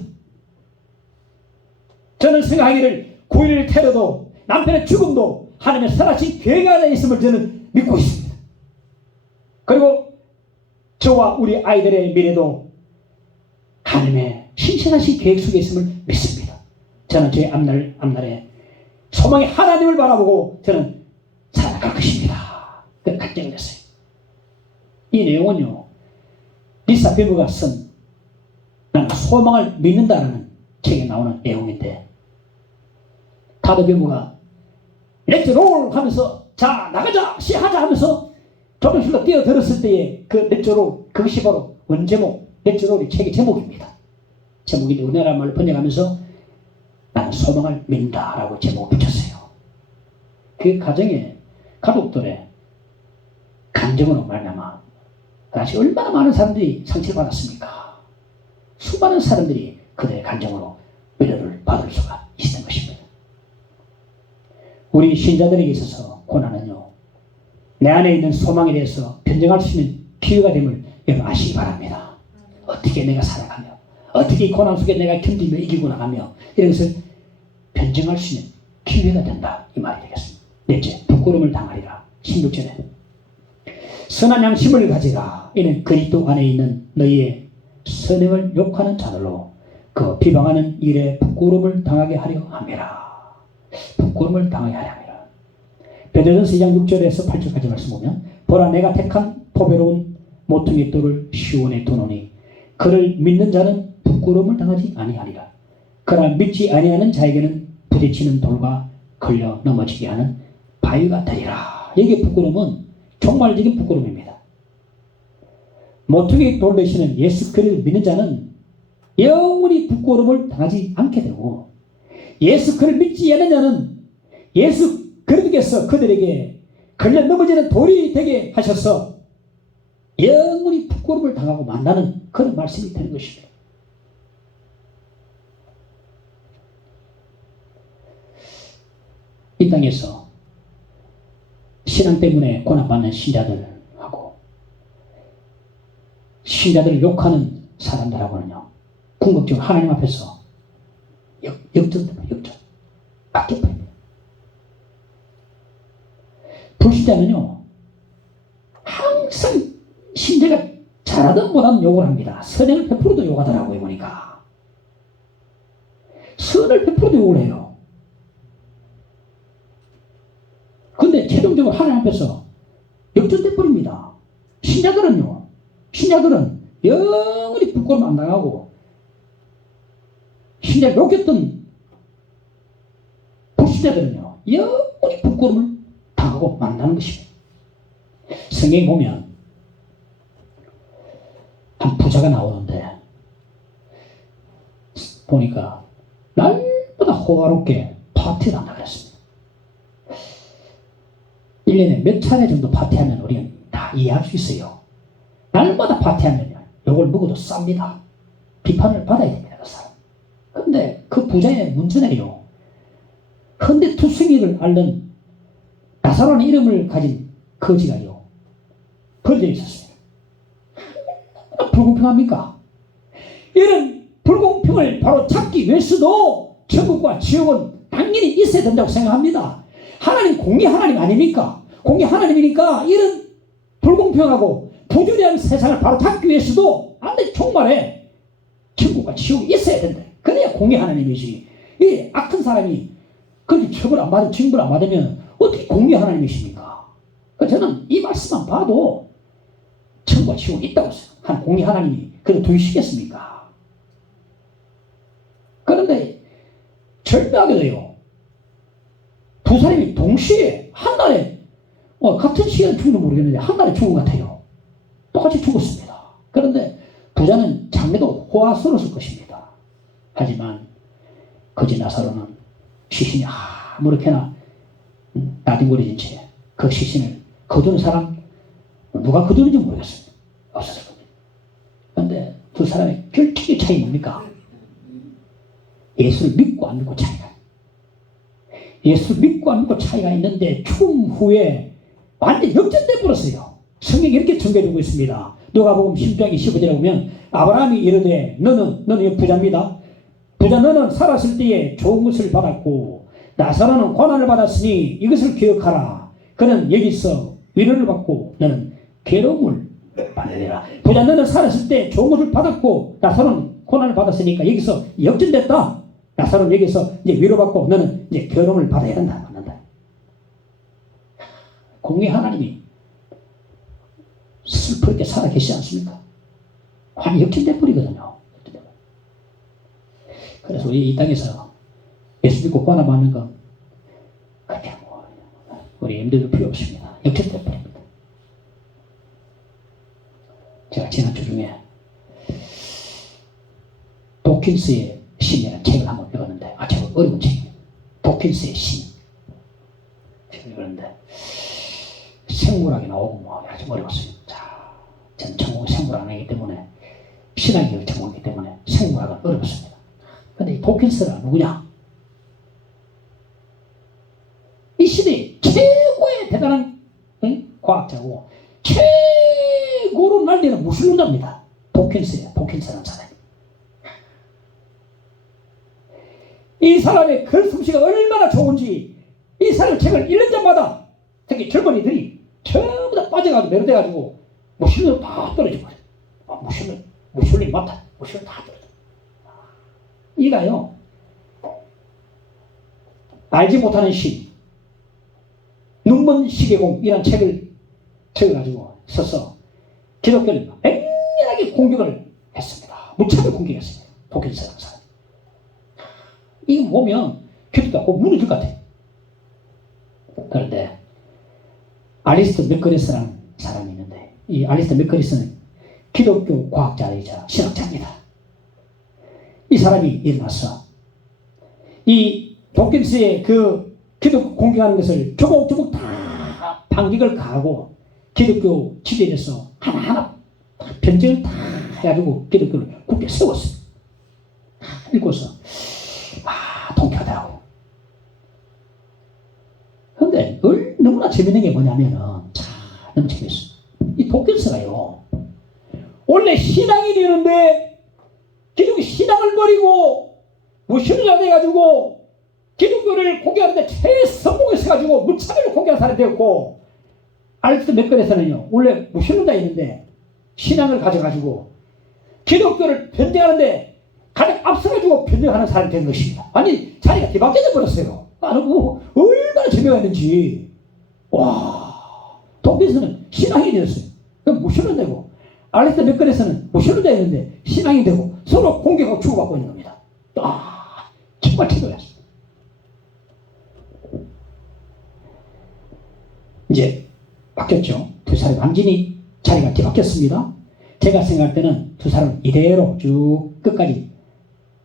저는 생각하기를 9.11 테러도 남편의 죽음도 하나님의 선하신 계획 안에 있음을 저는 믿고 있습니다. 그리고 저와 우리 아이들의 미래도 하나님의 신실하신 계획 속에 있음을 믿습니다. 저는 저의 앞날에 소망의 하나님을 바라보고 저는 살아갈 것입니다. 그 결정을 했어요. 이 내용은요, 리사 비머가 쓴 나는 소망을 믿는다라는 책에 나오는 내용인데 타드 비머가 렛츠 롤 하면서 자 나가자 시하자 하면서 조종실로 뛰어들었을 때의 그 렛츠 롤, 그것이 바로 원제목 렛츠 롤이 책의 제목입니다. 제목인데 우리나라 말로 번역하면서 나는 소망을 믿는다라고 제목을 붙였어요. 그 가정에 가족들의 감정으로 말미암아 그것이 얼마나 많은 사람들이 상처를 받았습니까? 수많은 사람들이 그들의 감정으로 위로를 받을 수가 있는 것입니다. 우리 신자들에게 있어서 고난은요, 내 안에 있는 소망에 대해서 변증할 수 있는 기회가 됨을 여러분 아시기 바랍니다. 어떻게 내가 살아가며 어떻게 이 고난 속에 내가 견디며 이기고 나가며 이런 것을 변증할 수 있는 기회가 된다, 이 말이 되겠습니다. 넷째, 부끄러움을 당하리라. 16절에 선한 양심을 가지라. 이는 그리스도 안에 있는 너희의 선행을 욕하는 자들로 그 비방하는 일에 부끄러움을 당하게 하려 함이라. 부끄러움을 당하게 하려 함이라. 베드로전서 2장 6절에서 8절까지 말씀 보면 보라 내가 택한 포배로운 모퉁이 돌을 시온에 두노니 그를 믿는 자는 부끄러움을 당하지 아니하리라. 그러나 믿지 아니하는 자에게는 부딪히는 돌과 걸려 넘어지게 하는 바위가 되리라. 여기 부끄러움은 종말적인 부끄러움입니다. 모퉁이 돌 대신은 예수 그리스도를 믿는 자는 영원히 부끄러움을 당하지 않게 되고, 예수 그를 믿지 않는 자는 예수 그리스도께서 그들에게 걸려 넘어지는 돌이 되게 하셔서 영원히 부끄러움을 당하고 만나는 그런 말씀이 되는 것입니다. 이 땅에서 신앙 때문에 고난받는 신자들하고 신자들을 욕하는 사람들하고는요, 궁극적으로 하나님 앞에서 역전됩니다. 역전. 아껴버립니다. 불신자는요, 항상 신자가 잘하든 못하든 욕을 합니다. 선행을 100%도 욕하더라고요, 보니까. 선을 100%도 욕을 해요. 근데 최종적으로 하나님 앞에서 역전돼 버립니다. 신자들은 영원히 부끄러움 안 당하고, 신자를 욕했던 불신자들은요, 영원히 부끄러움을 당하고 만나는 것입니다. 성경에 보면 한 부자가 나오는데, 보니까 날보다 호화롭게 파티를 한다 그랬습니다. 1년에 몇 차례 정도 파티하면 우리는 다 이해할 수 있어요. 날마다 파티하면요, 요걸 먹어도 쌉니다. 비판을 받아야 됩니다, 그 사람. 근데 그 부자의 문제는요, 헌데투성이를 앓는 나사로라는 이름을 가진 거지가요, 벌어져 있었습니다. 불공평합니까? 이런 불공평을 바로 잡기 위해서도 천국과 지옥은 당연히 있어야 된다고 생각합니다. 하나님 공의 하나님 아닙니까? 공의 하나님이니까 이런 불공평하고 부조리한 세상을 바로 잡기 위해서도 안돼 종말에 천국과 지옥이 있어야 된다. 그래야 공의 하나님이지. 이 악한 사람이 그렇게 처벌 안 받으면, 징벌 안 받으면 어떻게 공의 하나님이십니까? 저는 이 말씀만 봐도 천국과 지옥이 있다고 한 공의 하나님이 그걸 두시겠습니까? 그런데 절묘하게도요, 두 사람이 동시에 한날에 같은 시간에 죽는지 모르겠는데 한날에 죽은 것 같아요. 똑같이 죽었습니다. 그런데 부자는 장래도 호화스러웠을 것입니다. 하지만 거지 나사로는 시신이 아무렇게나 나뒹굴어진 채 그 시신을 거두는 사람, 누가 거두는지 모르겠습니다. 없었을 겁니다. 그런데 두 사람의 결정의 차이 뭡니까? 예수를 믿고 안 믿고 차이가. 예수를 믿고 안 믿고 차이가 있는데 죽음 후에 완전히 역전돼 버렸어요. 성경이 이렇게 전개되고 있습니다. 누가복음 10장 25절에 보면 아브라함이 이르되 너는 부자입니다. 부자 너는 살았을 때에 좋은 것을 받았고 나사로는 고난을 받았으니 이것을 기억하라. 그는 여기서 위로를 받고 너는 괴로움을 받으리라. 부자 너는 살았을 때 좋은 것을 받았고 나사로는 고난을 받았으니까 여기서 역전됐다. 나사로는 여기서 이제 위로받고 너는 이제 괴로움을 받아야 된다. 받는다. 공의 하나님이 슬프게 살아계시지 않습니까? 완전 역전돼 버리거든요. 그래서 우리 이 땅에서 예수 믿고 고난받는 건 그렇게 우리 힘들 필요 없습니다. 역전돼 버립니다. 제가 지난주 중에 도킨스의 신이라는 책을 한번 읽었는데, 제가 어려운 책이에요. 도킨스의 신. 책을 읽었는데, 생물학이 나오고 좀 어려웠어요. 자, 저는 전공이 생물학이기 때문에, 신학을 전공이기 때문에 생물학은 어렵습니다. 근데 이 도킨스가 누구냐? 이 시대의 최고의 대단한 과학자고, 최고로 날리는 무술론자입니다. 도킨스예요. 도킨스라는 사람이. 이 사람의 글 솜씨가 얼마나 좋은지 이 사람 책을 읽는 자마다 특히 젊은이들이 전부 다 빠져 빠져가지고 매료돼가지고 무신론으로 다 떨어져 버려. 무신론이 맞다. 무신론 다 떨어져. 이가요, 알지 못하는 시, 눈먼 시계공이라는 책을 적어가지고 써서 기독교를 맹렬하게 공격을 했습니다. 무차별 공격했습니다. 독일 사람. 이거 보면 기독교가 꼭 무너질 것 같아요. 그런데 알리스토 맥거리스라는 사람이 있는데, 이 알리스토 맥거리스는 기독교 과학자이자 신학자입니다. 이 사람이 일어나서 이 도킨스의 그 기독교 공격하는 것을 조목조목 다 반격을 가하고 기독교 지배에서 하나하나 변증을 다 해가지고 기독교를 굳게 세웠어요. 읽고서 통쾌하더라고요. 그런데 너무나 재밌는 게 뭐냐면은, 너무 재밌어요. 이 도킨스가요, 원래 신앙이 되는데 기독교 신앙을 버리고 무신론자 돼가지고 기독교를 공개하는데 최성공했어가지고 무차별로 공개하는 사람이 되었고, 알리스토 맥거리스는요, 원래 무신론자였는데 신앙을 가져가지고 기독교를 변증하는데 가장 앞서가지고 변증하는 사람이 된 것입니다. 아니, 자리가 뒤바뀌어 버렸어요. 얼마나 재미있는지. 와, 도킨스는 신앙이 되었어요. 그럼 무신론자고, 알리스토 맥거리스는 무신론자였는데 신앙이 되고 서로 공격하고 주고받고 있는 겁니다. 정말 최고였어요. 이제 바뀌었죠. 두 사람이 완전히 자리가 뒤바뀌었습니다. 제가 생각할 때는 두 사람은 이대로 쭉 끝까지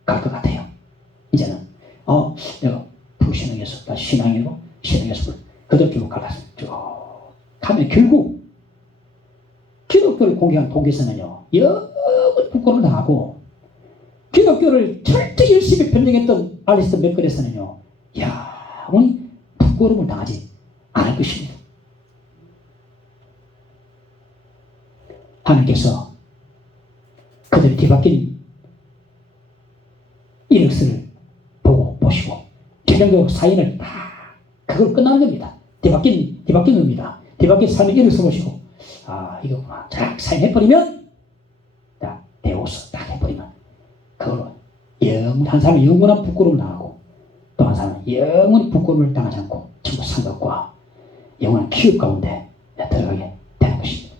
갈 것 같아요. 이제는 내가 불신앙에서 다시 신앙에서 그대로 쭉 가서 쭉 가면 결국 기독교를 공개한 독일에서는요, 영원히 부끄러움을 당하고, 기독교를 철저히 열심히 변증했던 알리스토 맥거리스는요, 영원히 부끄러움을 당하지 않을 것입니다. 하나님께서 그들이 뒤바뀐 이력서를 보시고 최종적 사인을 다 그걸 끝나는 겁니다. 뒤바뀐 겁니다. 뒤바뀐 삶의 이력서 보시고, 이거구나. 딱 사인해버리면, 딱 대오서 딱 해버리면, 그걸로 한 사람은 영원한 부끄러움을 당하고, 또 한 사람은 영원히 부끄러움을 당하지 않고 전부 상급과 영원한 기업 가운데 들어가게 되는 것입니다.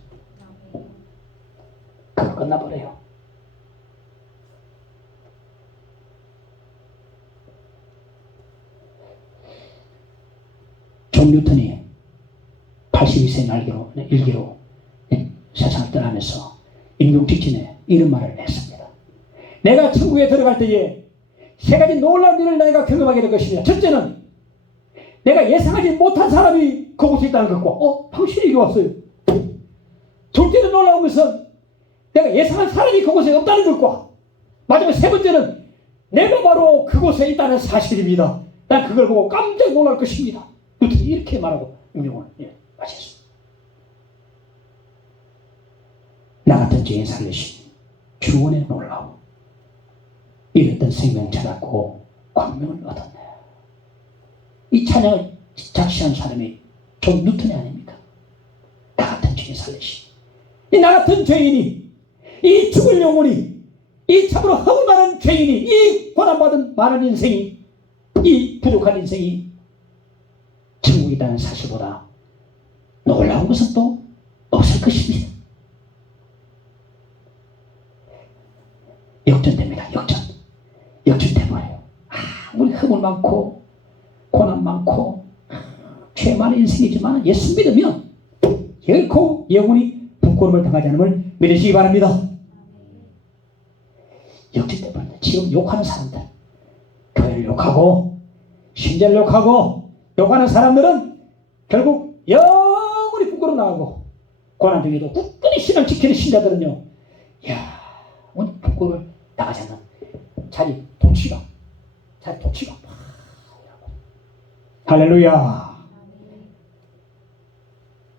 그걸 끝나버려요. 존 뉴턴이 82세 일기로 세상을 떠나면서 임종 직전에 이런 말을 했습니다. 내가 천국에 들어갈 때에 세 가지 놀라운 일을 내가 경험하게 될 것입니다. 첫째는 내가 예상하지 못한 사람이 그곳에 있다는 것과 당신이 여기 왔어요. 둘째는 놀라운 것은 내가 예상한 사람이 그곳에 없다는 것과, 마지막 세 번째는 내가 바로 그곳에 있다는 사실입니다. 난 그걸 보고 깜짝 놀랄 것입니다. 뉴턴이 이렇게 말하고 임종을 마쳤습니다. 나 같은 죄인 살리신 주원의 놀라움, 잃었던 생명 찾았고 광명을 얻었네. 이 찬양을 작시한 사람이 존 뉴턴이 아닙니까? 나 같은 죄인 살리신, 이 나 같은 죄인이, 이 죽을 영혼이, 이 참으로 허물 많은 죄인이, 이 고난받은 많은 인생이, 이 부족한 인생이 천국이라는 사실보다 놀라운 것은 또 없을 것입니다. 역전됩니다. 역전돼버려요. 우리 허물 많고 고난 많고 죄 많은 인생이지만 예수 믿으면 결코 영원히 부끄러움을 당하지 않음을 믿으시기 바랍니다. 역전돼버립니다. 지금 욕하는 사람들, 교회를 욕하고 신자를 욕하고 욕하는 사람들은 결국 영원히 부끄러움 나가고, 고난 중에도 굳건히 신앙 지키는 신자들은요, 오늘 부끄러움을 당하지 않는 자기 도취가 할렐루야.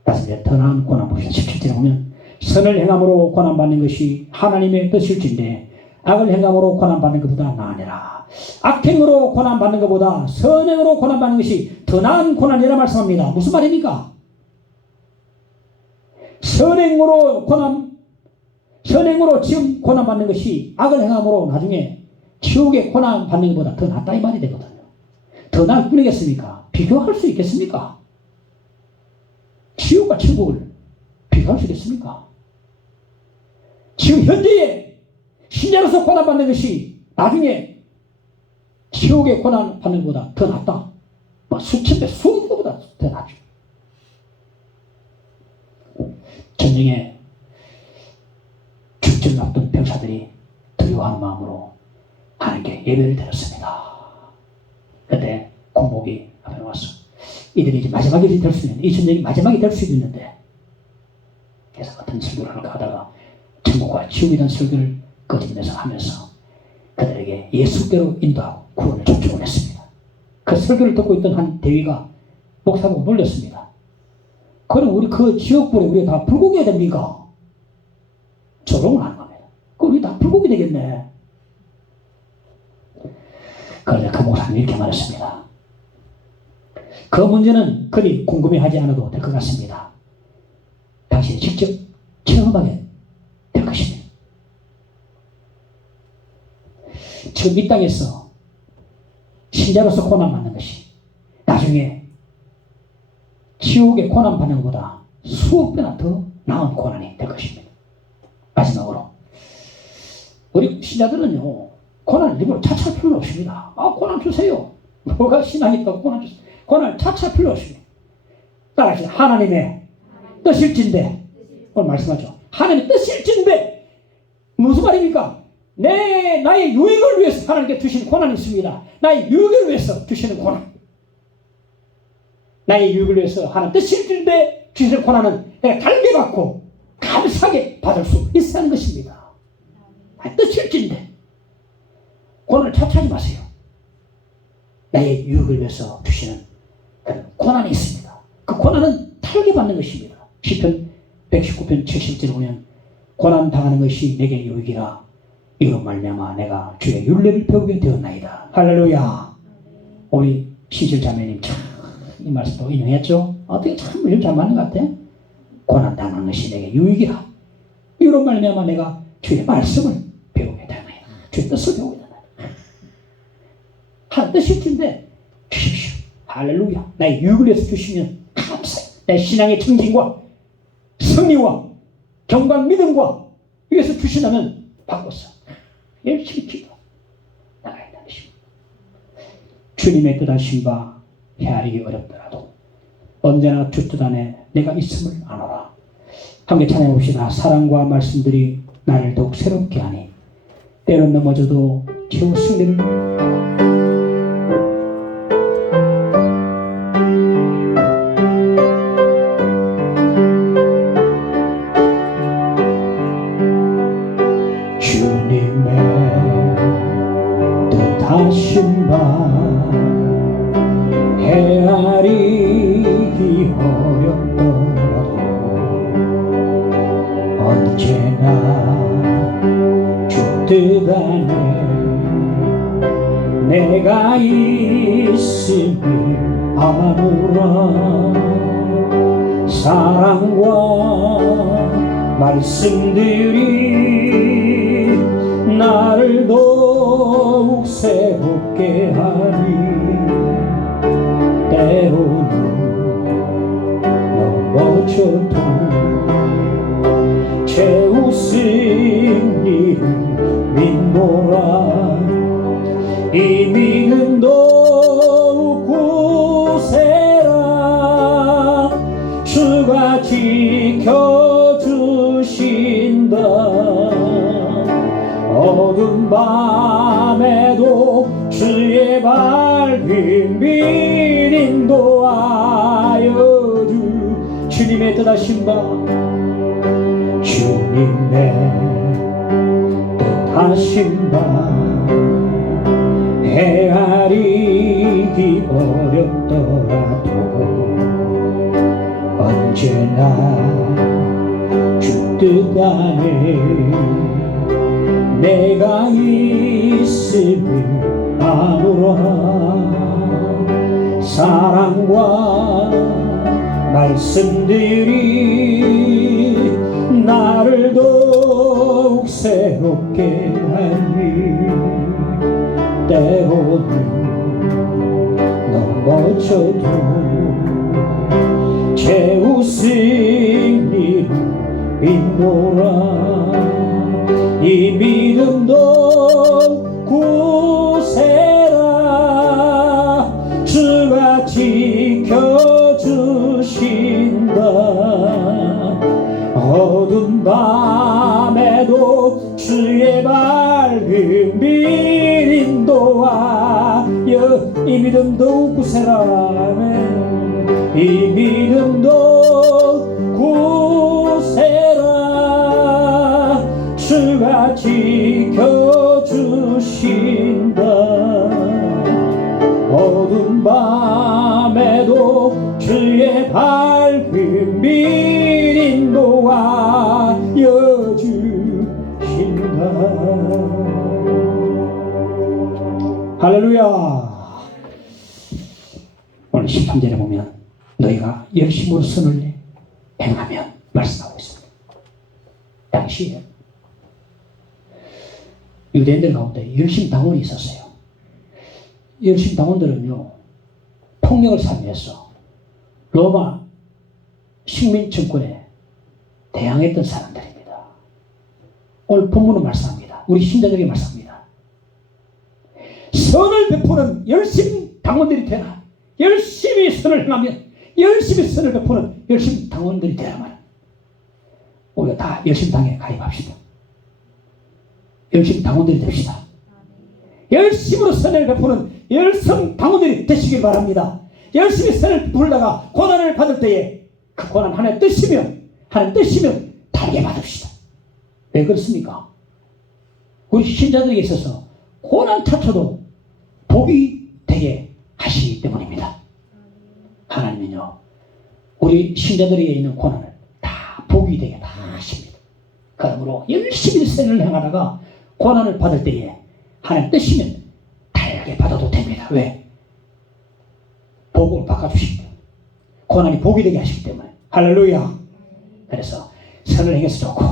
다섯째, 더 나은 고난 보시죠. 17절에 보면 선을 행함으로 고난받는 것이 하나님의 뜻일진데 악을 행함으로 고난받는 것보다 나으니라. 악행으로 고난받는 것보다 선행으로 고난받는 것이 더 나은 고난이라 말씀합니다. 무슨 말입니까? 선행으로 지금 고난받는 것이 악을 행함으로 나중에 지옥에 고난받는 것보다 더 낫다 이 말이 되거든요. 더 나을 뿐이겠습니까? 비교할 수 있겠습니까? 지옥과 천국을 비교할 수 있겠습니까? 지금 현재의 신자로서 고난받는 것이 나중에 지옥에 고난받는 것보다 더 낫다. 수천 배, 수억 배보다 더 낫죠. 전쟁에 죽지를 앞둔 병사들이 두려워하는 마음으로 하나님께 예배를 드렸습니다. 그때 공복이 앞에 왔어. 이들이 이제 마지막이 될 수 있는, 이 전쟁이 마지막이 될 수도 있는데, 그래서 어떤 설교를 할까 하다가 천국과 지옥에 대한 설교를 거짓면서 하면서 그들에게 예수께로 인도하고 구원을 촉촉을 했습니다. 그 설교를 듣고 있던 한 대위가 목사보고 놀렸습니다. 그럼 우리 그 지옥불에 우리가 다 불고기해야 됩니까? 조롱을 하는 겁니다. 그럼 우리 다 불고기 되겠네. 그러자 그 목사님이 이렇게 말했습니다. 그 문제는 그리 궁금해하지 않아도 될 것 같습니다. 당신이 직접 체험하게 될 것입니다. 지금 이 땅에서 신자로서 고난받는 것이 나중에 지옥의 고난받는 것보다 수억 배나 더 나은 고난이 될 것입니다. 마지막으로 우리 신자들은요, 고난을 일부러 차치할 필요는 없습니다. 고난 주세요. 뭐가 신앙이 있다고 고난 주세요. 고난을 차치할 필요 없습니다. 따라하시죠. 하나님의 뜻일진데, 오늘 말씀하죠. 하나님의 뜻일진데, 무슨 말입니까? 나의 유익을 위해서 하나님께 주시는 고난이 있습니다. 나의 유익을 위해서 주시는 고난. 나의 유익을 위해서 하나님 뜻일진데 주시는 고난은 내가 달게 받고 감사하게 받을 수 있어야 하는 것입니다. 뜻일진데 고난을 차치하지 마세요. 나의 유익을 위해서 주시는 그런 고난이 있습니다. 그 고난은 달게 받는 것입니다. 시편 119편 70절에 보면 고난 당하는 것이 내게 유익이라 이로 말미암아 내가 주의 율례를 배우게 되었나이다. 할렐루야. 우리 시실 자매님 참 이 말씀도 인용했죠. 어떻게 참 잘 맞는 것 같아? 고난 당하는 것이 내게 유익이라 이로 말미암아 내가 주의 말씀을 배우게 되었나이다. 주의 뜻을 배우게 되었나이다. 한 뜻이 있는데 주십시오. 할렐루야. 나의 유익을 위해서 주시면 감사해. 내 신앙의 증진과 승리와 경관 믿음과 위해서 주신다면 바꿨어. 열심히 기도 나가야 되는 것입니다. 주님의 뜻하신 바 헤아리기 어렵더라도 언제나 주 뜻 안에 내가 있음을 아노라. 함께 찬양해 봅시다. 사랑과 말씀들이 나를 더욱 새롭게 하니 때론 넘어져도 최후 승리를 주님의 뜻하신 바 헤아리기 어렵더라도 언제나 주 뜻 안에 내가 있음을 아노라. 사랑과 말씀들이 나를 더욱 새롭게 하니 때로는 넘어져도 최후 승리를 믿노라. 이 믿음 더욱 굳세라. 주가 지켜주신다. 어두운 밤에도 주의 밝은 빛 인도하여 주님의 뜻하신 바 주님의 뜻하신 바 헤아리기 어렵더라도 언제나 주 뜻 안에 내가 있음을 아노라. 사랑과 말씀들이 새롭게 하니 때로는 넘어져도 제 웃음이 있노라. 이 믿음도 굳세라. 주가 지켜주신다. 어두운 밤에도 주의 밝은 빛 인도하여 이 믿음도 굳세라. 이 믿음도 굳세라. 주가 지켜주신다. 어두운 밤에도 주의 밝은 빛 인도하여 주신다. 할렐루야. 오늘 13절에 보면 너희가 열심으로 선을 행하면 말씀하고 있습니다. 당시에 유대인들 가운데 열심 당원이 있었어요. 열심 당원들은요, 폭력을 사용해서 로마 식민 정권에 대항했던 사람들입니다. 오늘 본문은 말씀합니다. 우리 신자들에게 말씀합니다. 선을 베푸는 열심 당원들이 되라. 열심히 선을 행하면 열심히 선을 베푸는 열심 당원들이 되라만 우리가 다 열심 당에 가입합시다. 열심 당원들이 됩시다. 열심으로 선을 베푸는 열성 당원들이 되시길 바랍니다. 열심히 선을 베풀다가 고난을 받을 때에 그 고난 하나님 뜻이면 달게 받읍시다. 왜 그렇습니까? 우리 신자들에게 있어서 고난 차초도 복이 되게 하시기 때문입니다. 하나님은요, 우리 신자들에게 있는 고난을 다 복이 되게 다 하십니다. 그러므로 열심히 선을 행하다가 고난을 받을 때에 하나님 뜻이면 달게 받아도 됩니다. 왜? 복을 바꿔주시기 때문에. 고난이 복이 되게 하시기 때문에. 할렐루야. 그래서 선을 행해서 좋고,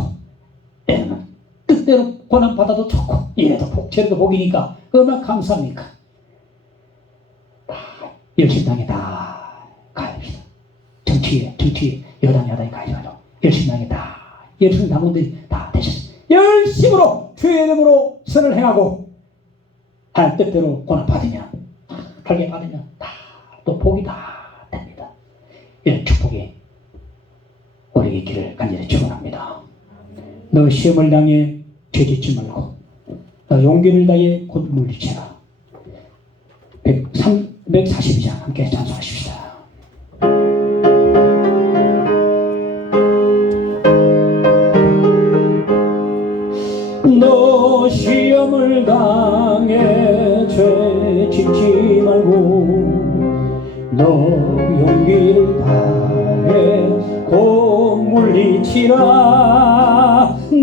때로는 뜻대로 고난 받아도 좋고, 이래도 복, 저래도 복이니까 얼마나 감사합니까? 다 열심 당에 다 가야 합니다. 정치에 여당에 가야죠. 열심 당에 다 열심 당원들이 다 되셨습니다. 열심으로 주의 이름으로 선을 행하고 하나님 뜻대로 고난 받으면, 달게 받으면 다 또 복이 다 됩니다. 이런 축복이 우리에게 있기를 간절히 축원합니다. 너 시험을 당해 죄짓지 말고 너 용기를 다해 곧 물리쳐라. 342장 함께 찬송하십시다. 너 시험을 당해 죄짓지 말고 너 용기를 다해 곧 물리치라.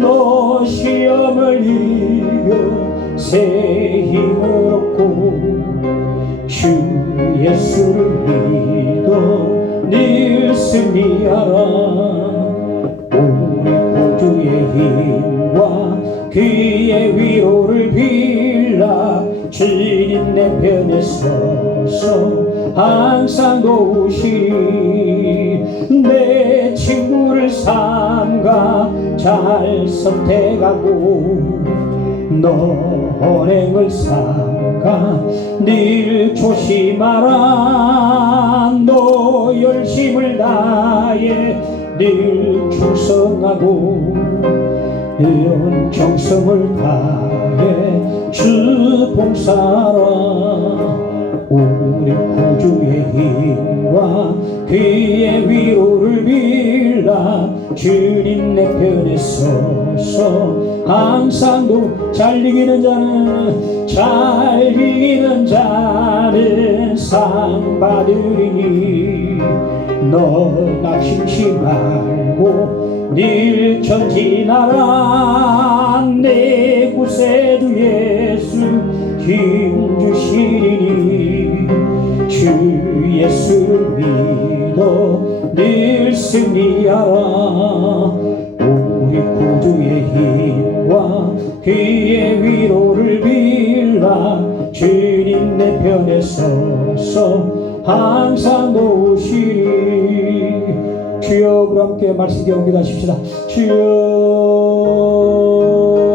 너 시험을 이겨 새 힘을 얻고 주 예수를 믿어 늘 승리하라. 우리 구주의 힘과 그의 위로를 빌라. 주님 내 편에 서서 항상 도우시리. 내 친구를 삼가 잘 선택하고 너 언행을 삼가 늘 조심하라. 너 열심을 다해 늘 충성하고 온 정성을 다해 주 봉사하라. 우리 구주의 힘과 그의 위로를 빌라. 주님 내 편에 서서 항상 잘 이기는 자는 상 받으리니. 너 낙심치 말고 늘 전진하라. 내 구세주 예수 힘 주시리니. 주 예수를 믿어 늘 승리하라. 우리 우리 구주의 힘과 그의 위로를 빌라 주님 내 편에 서서 항상 도우시리. 주여, 우리 함께 말씀 기억하십시다. 주여,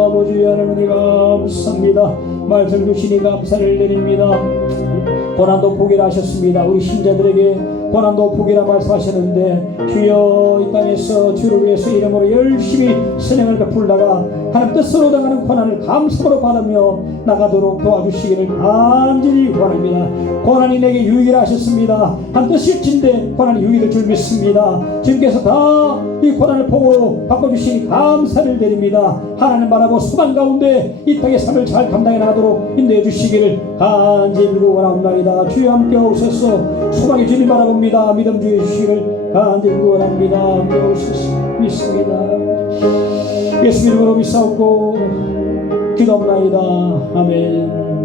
아버지 하나님 감사합니다. 말씀 주시니 감사를 드립니다. 고난도 복이라 하셨습니다. 우리 신자들에게 고난도 복이라 말씀하셨는데, 주여, 이 땅에서 주를 위해서 이름으로 열심히 선행을 베풀다가 하나님 뜻으로 당하는 고난을 감사로 받으며 나가도록 도와주시기를 간절히 원합니다. 고난이 내게 유익이라 하셨습니다. 한 뜻이 진데 고난이 유익일 줄 믿습니다. 주님께서 다 이 고난을 복으로 바꿔주시니 감사를 드립니다. 하나님 바라보 수반 가운데 이 땅의 삶을 잘 감당해 나가도록 인도해 주시기를 간절히 원합니다. 주여 함께 오셔서 수박의 주님 바라봅니다. 믿음 주여 주시기를 간절히 원합니다. 함께 오셔서 믿습니다. 예수 이름으로 믿사옵고 기도합나이다. 아멘.